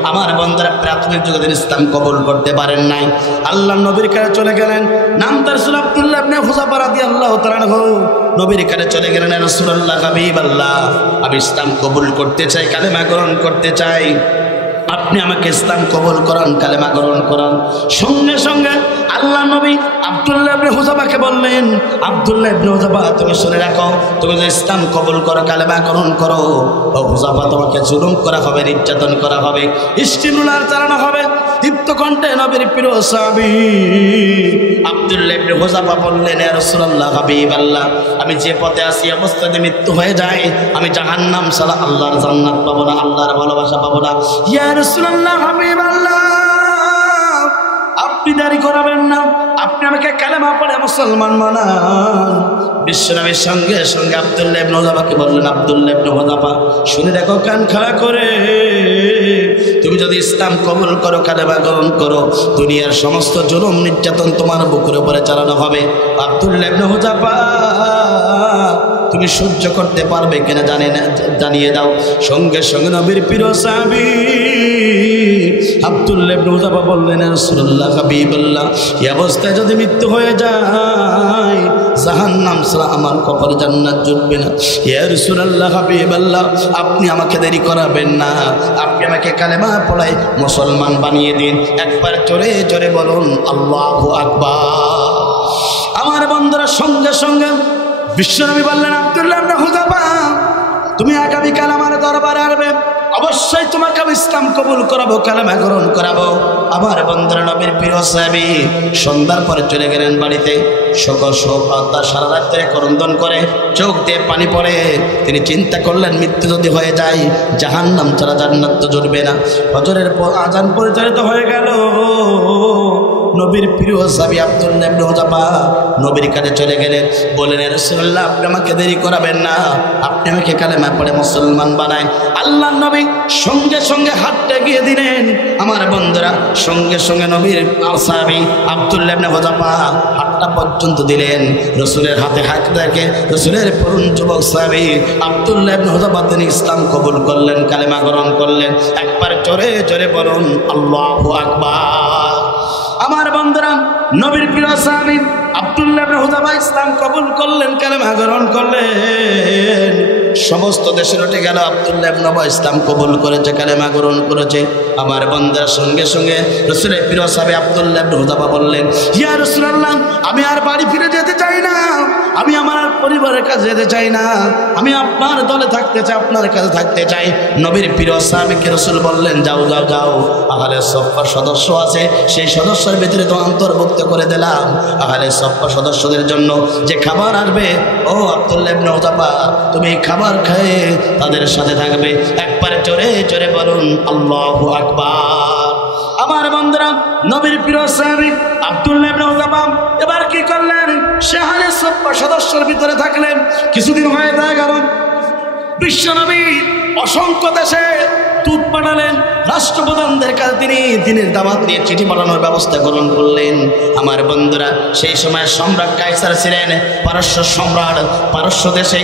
আমার বন্ধুরা, প্রাথমিক যুগে তিনি ইসলাম কবুল করতে পারেন নাই, আল্লাহ নবীর কাছে চলে গেলেন। নাম তার ছিল আব্দুল্লাহ ইবনে হুযাফা রাদিয়াল্লাহু তাআলা আনহু। নবীর কাছে চলে গেলেন, ইয়া রাসূলুল্লাহ, হাবিবাল্লাহ, আমি ইসলাম কবুল করতে চাই, কালেমা গ্রহণ করতে চাই, আপনি আমাকে ইসলাম কবুল করান, কালেমা গ্রহণ করান। সঙ্গে সঙ্গে আল্লাহ নবী আব্দুল্লাহ ইবনে হুযাফাকে বললেন, আব্দুল্লাহ ইবনে হুযাফা, তুমি শুনে রাখো, তুমি যদি ইসলাম কবুল করো, কালেমা গ্রহণ করো, ও হুযাফা, তোমাকে জুলুম করা হবে, নির্যাতন করা হবে, স্টিমুলার চালানো হবে। দীপ্ত কণ্ঠে নবীর প্রিয় সাহাবী আব্দুল্লাহ ইবনে হুযাফা বললেন, ইয়া রাসূলুল্লাহ, হাবিবাল্লাহ, আমি যে পথে আছি অবস্থাতে মৃত্যু হয়ে যায়, আমি জাহান্নাম ছাড়া আল্লাহর জান্নাত পাবো না, আল্লাহর ভালোবাসা পাবো না। ইয়া রাসূলুল্লাহ, হাবিবাল্লাহ, আপনি দেরি করাবেন না, আপনি আমাকে কালেমা পড়ে মুসলমান বানান। বিশ্বনবীর সঙ্গে সঙ্গে আব্দুল্লাহ ইবনে হুযাফাকে বললেন, আব্দুল্লাহ ইবনে হুযাফা, শুনে দেখো কান খাড়া করে, তুমি যদি ইসলাম কবুল করো, কালেমা গ্রহণ করো, দুনিয়ার সমস্ত জুলুম নির্যাতন তোমার বুকের উপরে চালানো হবে। আব্দুল্লাহ ইবনে হুযাফা, তুমি সহ্য করতে পারবে কিনা জানিয়ে দাও। সঙ্গে সঙ্গে নবীর প্রিয় সাহাবী আব্দুল্লাহ ইবনে হুযাফা বললেন, ইয়া রাসূলুল্লাহ, হাবিবাল্লাহ, এই অবস্থায় যদি মৃত্যু হয়ে যায়, জাহান্নাম ছাড়া আমার কপালে জান্নাত জুটবে না। ইয়া রাসূলুল্লাহ, হাবিবাল্লাহ, আপনি আমাকে দেরি করাবেন না, আপনি আমাকে কালেমা পড়াই মুসলমান বানিয়ে দিন। একবার জোরে জোরে বলুন, আল্লাহু আকবার। আমার বন্ধুরা, সঙ্গে সঙ্গে বিশ্বনবী বললেন, আব্দুল্লাহ ইবনে হুযাফা, তুমি আগামীকাল আমার দরবারে আসবে, অবশ্যই তোমাকে আমি ইসলাম কবুল করাবো, কালেমা গ্রহণ করাবো। আমার বন্ধুরা, নবীর প্রিয় সাহাবী সন্ধ্যার পরে চলে গেলেন বাড়িতে। সকল সৌভাগ্য সারা রাত ধরে ক্রন্দন করে, চোখ দিয়ে পানি পড়ে। তিনি চিন্তা করলেন, মৃত্যু যদি হয়ে যায়, জাহান্নাম ছাড়া জান্নাত তো জুটবে না। ফজরের পর আজান পরিচালিত হয়ে গেল। নবীর প্রিয় সাহাবী আব্দুল্লাহ ইবনে হুযাফা নবীর কাছে চলে গেলেন, বললেন, ইয়া রাসূলুল্লাহ, আপনি আমাকে দেরি করাবেন না, আপনি আমাকে কালেমা পড়ে মুসলমান বানায়। আল্লাহ নবী সঙ্গে সঙ্গে হাতটা এগিয়ে দিলেন। আমার বন্ধুরা, সঙ্গে সঙ্গে নবীর সাহাবী আব্দুল্লাহ ইবনে হুযাফা হাতটা পর্যন্ত দিলেন। রাসূলের হাতে হাত রেখে রাসূলের তরুণ যুবক সাহাবী আব্দুল্লাহ ইবনে হুযাফা তিনি ইসলাম কবুল করলেন, কালেমা গ্রহণ করলেন। একবার জোরে জোরে বলুন, আল্লাহু আকবার। আমার বন্ধুরা, নবীর প্রিয় সাহাবী আব্দুল্লাহ ইবনে হুযাফা ইসলাম কবুল করলেন, কালেমা গ্রহণ করলেন। সমস্ত দেশে উঠে গেল, আব্দুল্লাহ ইবনে হুযাফা ইসলাম কবুল করেছে, কালেমা গ্রহণ করেছে। আমার বন্ধুরা, সঙ্গে সঙ্গে রাসূলের প্রিয় সাহাবী আব্দুল্লাহ ইবনে হুযাফা বললেন, ইয়া রাসূলুল্লাহ, আমি আর বাড়ি ফিরে যেতে চাই না, আমি আমার পরিবারের কাছে যেতে চাই না, আমি আপনার দলে থাকতে চাই, আপনার কাছে থাকতে চাই। নবীর প্রিয় সাহাবীকে রাসূল বললেন, যাও যাও যাও, আহলে সফফার সদস্য আছে, সেই সদস্যের ভিতরে তো অন্তর্ভুক্ত করে দিলাম। আহলে সফফার সদস্যদের জন্য যে খাবার আসবে, ও আব্দুল্লাহ ইবনে হুযাফা, তুমি খাবার খেয়ে তাদের সাথে থাকবে। একবারে জোরে জোরে বলুন, আল্লাহু আকবার। আমার বন্ধুরা, নবীর প্রিয় সাহাবী আব্দুল্লাহ ইবনে হুযাফা এবার কি করলেন? সে আহলে সফফার সদস্যের ভিতরে থাকলেন। কিছুদিন হয়ে গেল, বিশ্বনবী অসংখ্য দেশে দূত পাঠালেন, রাষ্ট্রপ্রধানদের কাছে তিনি দিনের দাওয়াত নিয়ে চিঠি পাঠানোর ব্যবস্থা গ্রহণ করলেন। আমার বন্ধুরা, সেই সময় সম্রাট কায়সার ছিলেন পারস্য সম্রাট। পারস্য দেশে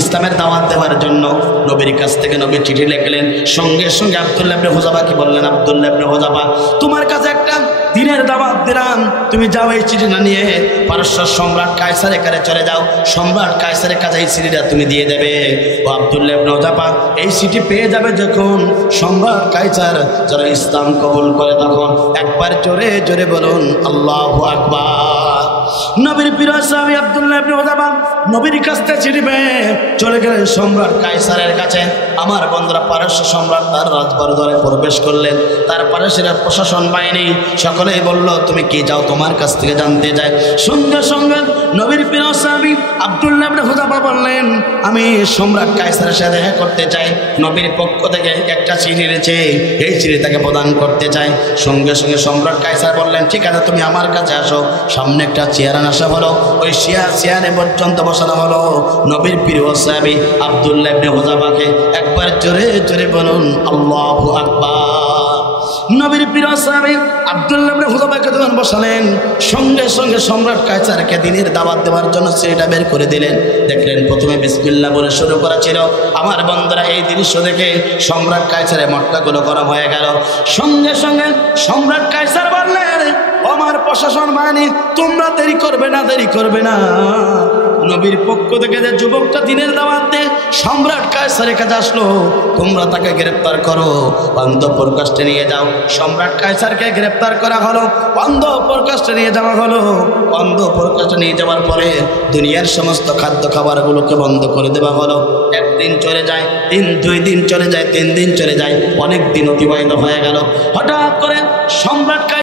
ইসলামের দাওয়াত দেওয়ার জন্য নবীর কাছ থেকে নবী চিঠি লিখলেন। সঙ্গে সঙ্গে আব্দুল্লাহ ইবনে হুযাফাকে বললেন, আব্দুল্লাহ ইবনে হুযাফা, তোমার কাছে একটা দিনের দাওয়াত দিলাম, তুমি যাও এই চিঠিটা নিয়ে পারস্য সম্রাট কায়সারের কাছে চলে যাও, সম্রাট কায়সারের কাছে এই চিঠিটা তুমি দিয়ে দেবে। ও আব্দুল্লাহ ইবনে হুযাফা এই চিঠি পেয়ে যাবে যখন সম্রাট কায়সার যারা ইসলাম কবুল করে, তখন একবার জোরে জোরে বলুন, আল্লাহু আকবার। নবীর প্রিয় সাহাবী আব্দুল্লাহ ইবনে হুযাফা নবীর কাছ থেকে চিঠি চলে গেলেন সম্রাট কায়সারের কাছে। আমার বন্ধুরা, পারস্য সম্রাট তার রাজদরবারে প্রবেশ করলেন। তার পারস্যের প্রশাসন বাহিনী সকলেই বলল, তুমি কি যাও, তোমার কাছ থেকে জানতে চাই। সঙ্গে সঙ্গে নবীর প্রিয় সাহাবী আব্দুল্লাহ ইবনে হুযাফা বললেন, আমি সম্রাট কায়সারের সাথে দেখা করতে চাই। নবীর পক্ষ থেকে একটা চিঠি রয়েছে, এই চিঠি তাকে প্রদান করতে চাই। সঙ্গে সঙ্গে সম্রাট কায়সার বললেন, ঠিক আছে, তুমি আমার কাছে আসো। সামনে একটা চেয়ার আনা হলো, ওই চেয়ারে পর্যন্ত বসানো হলো। নবীর প্রিয় সাহাবী আব্দুল্লাহ ইবনে হুযাফাকে একবার জোরে জোরে বলুন আল্লাহু আকবার। নবীর প্রিয় সাহাবী আব্দুল্লাহ ইবনে হুযাফাকে যখন বসালেন, সঙ্গে সঙ্গে সম্রাট কায়সারকে দিনের দাওয়াত দেওয়ার জন্য সেটা বের করে দিলেন। দেখলেন প্রথমে বিসমিল্লাহ বলে শুরু করা ছিল। আমার বন্ধুরা, এই দৃশ্য দেখে সম্রাট কায়সারের মটকাগুলো গরম হয়ে গেল। সঙ্গে সঙ্গে সম্রাট কায়সার বললেন, আমার প্রশাসন বাহিনী, তোমরা দেরি করবে না, দেরি করবে না। নবীর পক্ষ থেকে যে যুবকটা দিনের দাওয়াত দেয় সম্রাট কায়সারের কাছে আসলো, তোমরা তাকে গ্রেপ্তার করো, অন্তঃপুর কাস্টে নিয়ে যাও। সম্রাট কায়সারকে গ্রেপ্তার করা হলো, অন্তঃপুর কাস্টে নিয়ে যাওয়া হলো। অন্তঃপুর কাস্টে নিয়ে যাওয়ার পরে দুনিয়ার সমস্ত খাদ্য খাবারগুলোকে বন্ধ করে দেওয়া হলো। একদিন চলে যায়, 2 দিন চলে যায়, 3 দিন চলে যায়, অনেক দিন অতিবাহিত হয়ে গেল। হঠাৎ করে সম্রাট